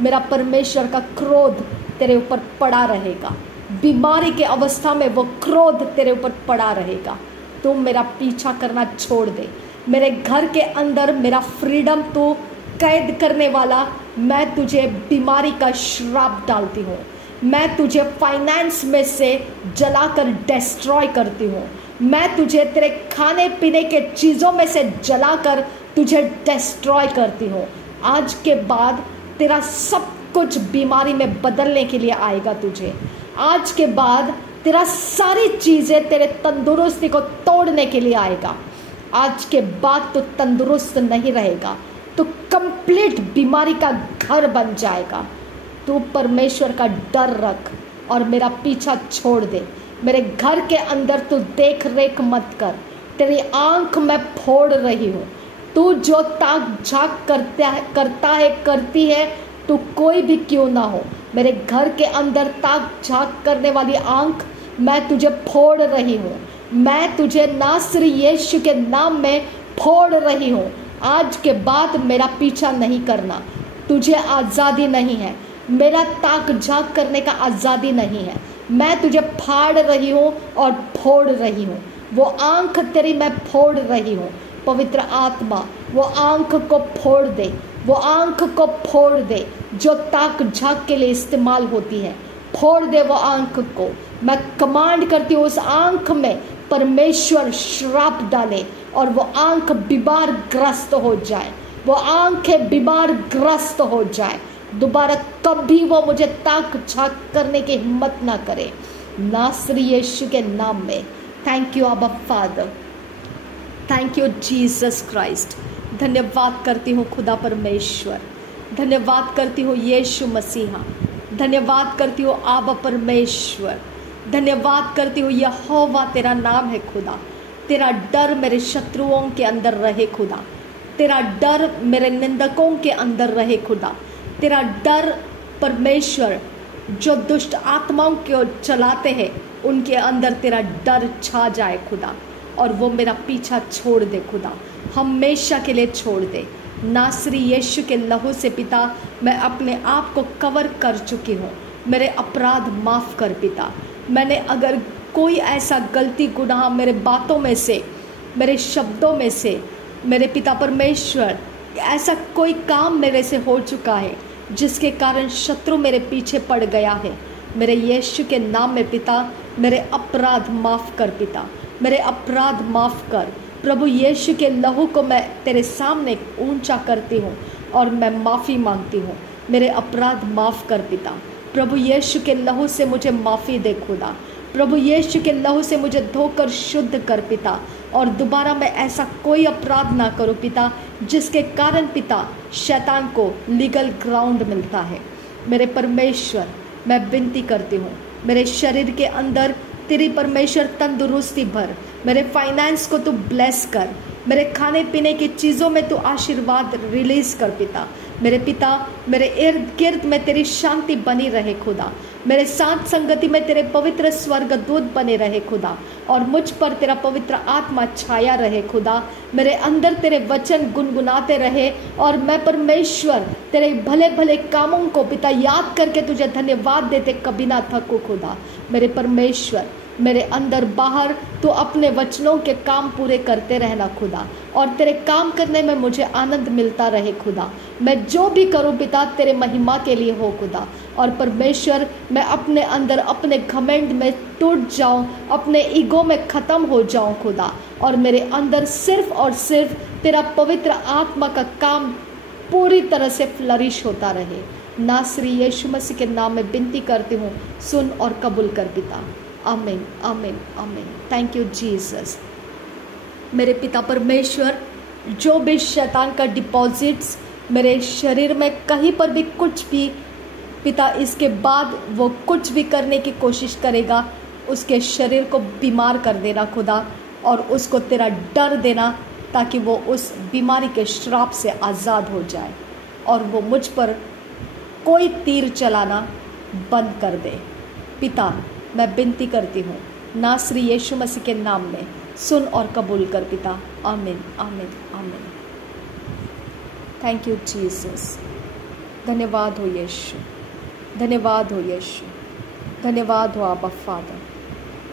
मेरा परमेश्वर का क्रोध तेरे ऊपर पड़ा रहेगा। बीमारी के अवस्था में वो क्रोध तेरे ऊपर पड़ा रहेगा। तू मेरा पीछा करना छोड़ दे। मेरे घर के अंदर मेरा फ्रीडम तू कैद करने वाला, मैं तुझे बीमारी का श्राप डालती हूँ। मैं तुझे फाइनेंस में से जलाकर डिस्ट्रॉय करती हूँ। मैं तुझे तेरे खाने पीने के चीज़ों में से जलाकर तुझे डिस्ट्रॉय करती हूँ। आज के बाद तेरा सब कुछ बीमारी में बदलने के लिए आएगा तुझे। आज के बाद तेरा सारी चीज़ें तेरे तंदुरुस्ती को तोड़ने के लिए आएगा। आज के बाद तो तंदुरुस्त नहीं रहेगा, तो कंप्लीट बीमारी का घर बन जाएगा। तू परमेश्वर का डर रख और मेरा पीछा छोड़ दे। मेरे घर के अंदर तू देख रेख मत कर। तेरी आंख मैं फोड़ रही हूँ। तू जो ताक झाक करती है, तू कोई भी क्यों ना हो, मेरे घर के अंदर ताक झाक करने वाली आंख मैं तुझे फोड़ रही हूँ। मैं तुझे नासरी यीशु के नाम में फोड़ रही हूँ। आज के बाद मेरा पीछा नहीं करना। तुझे आज़ादी नहीं है, मेरा ताक झाक करने का आज़ादी नहीं है। मैं तुझे फाड़ रही हूँ और फोड़ रही हूँ। वो आंख तेरी मैं फोड़ रही हूँ। पवित्र आत्मा वो आंख को फोड़ दे, वो आंख को फोड़ दे जो ताक झांक के लिए इस्तेमाल होती है। फोड़ दे वो आंख को। मैं कमांड करती हूँ उस आंख में परमेश्वर श्राप डाले और वो आंख बीमार ग्रस्त हो जाए, वो आंखें बीमार ग्रस्त हो जाए। दोबारा कभी वो मुझे ताक झांक करने की हिम्मत ना करे, नासरी यीशु के नाम में। थैंक यू अब्बा father, thank you Jesus Christ. धन्यवाद करती हूँ खुदा परमेश्वर, धन्यवाद करती हूँ यीशु मसीहा, धन्यवाद करती हूँ आबा परमेश्वर, धन्यवाद करती हूँ यहोवा तेरा नाम है खुदा। तेरा डर मेरे शत्रुओं के अंदर रहे खुदा, तेरा डर मेरे निंदकों के अंदर रहे खुदा। तेरा डर परमेश्वर जो दुष्ट आत्माओं को चलाते हैं उनके अंदर तेरा डर छा जाए खुदा, और वो मेरा पीछा छोड़ दे खुदा, हमेशा के लिए छोड़ दे। नासरी यीशु के लहू से पिता मैं अपने आप को कवर कर चुकी हूँ। मेरे अपराध माफ़ कर पिता। मैंने अगर कोई ऐसा गलती गुनाह मेरे बातों में से, मेरे शब्दों में से, मेरे पिता परमेश्वर ऐसा कोई काम मेरे से हो चुका है जिसके कारण शत्रु मेरे पीछे पड़ गया है, मेरे यीशु के नाम में पिता मेरे अपराध माफ़ कर पिता, मेरे अपराध माफ़ कर। प्रभु यीशु के लहू को मैं तेरे सामने ऊंचा करती हूँ और मैं माफ़ी मांगती हूँ। मेरे अपराध माफ़ कर पिता। प्रभु यीशु के लहू से मुझे माफ़ी दे खुदा। प्रभु यीशु के लहू से मुझे धोकर शुद्ध कर पिता, और दोबारा मैं ऐसा कोई अपराध ना करूं पिता जिसके कारण पिता शैतान को लीगल ग्राउंड मिलता है। मेरे परमेश्वर मैं विनती करती हूँ, मेरे शरीर के अंदर तेरी परमेश्वर तंदुरुस्ती भर, मेरे फाइनेंस को तू ब्लेस कर, मेरे खाने पीने की चीज़ों में तू आशीर्वाद रिलीज कर पिता। मेरे पिता मेरे इर्द गिर्द में तेरी शांति बनी रहे खुदा, मेरे साथ संगति में तेरे पवित्र स्वर्गदूत बने रहे खुदा, और मुझ पर तेरा पवित्र आत्मा छाया रहे खुदा। मेरे अंदर तेरे वचन गुनगुनाते रहे और मैं परमेश्वर तेरे भले भले कामों को पिता याद करके तुझे धन्यवाद देते कभी ना थकूं खुदा। मेरे परमेश्वर मेरे अंदर बाहर तो अपने वचनों के काम पूरे करते रहना खुदा, और तेरे काम करने में मुझे आनंद मिलता रहे खुदा। मैं जो भी करूं पिता तेरे महिमा के लिए हो खुदा, और परमेश्वर मैं अपने अंदर अपने घमंड में टूट जाऊं, अपने ईगो में ख़त्म हो जाऊं खुदा, और मेरे अंदर सिर्फ और सिर्फ तेरा पवित्र आत्मा का काम पूरी तरह से फ्लरिश होता रहे। नासरी यीशु मसीह के नाम में विनती करती हूँ, सुन और कबूल कर पिता। आमीन आमीन आमीन। Thank you Jesus. मेरे पिता परमेश्वर जो भी शैतान का डिपॉजिट्स मेरे शरीर में कहीं पर भी कुछ भी पिता इसके बाद वो कुछ भी करने की कोशिश करेगा, उसके शरीर को बीमार कर देना खुदा, और उसको तेरा डर देना ताकि वो उस बीमारी के श्राप से आज़ाद हो जाए और वो मुझ पर कोई तीर चलाना बंद कर दे। पिता मैं विनती करती हूँ नासरी यीशु मसीह के नाम में, सुन और कबूल कर पिता। आमीन आमीन आमीन। Thank you Jesus. धन्यवाद हो यीशु, धन्यवाद हो यीशु, धन्यवाद हो आबा फादर,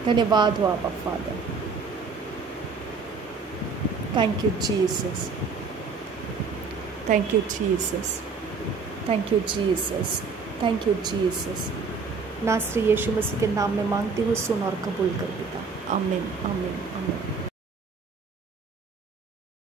धन्यवाद हो आबा father. Thank you Jesus, thank you Jesus, thank you Jesus, thank you Jesus. नासरी यीशु मसीह के नाम में मांगती हूँ, सुन और कबूल कर पिता। आमीन आमीन आमीन।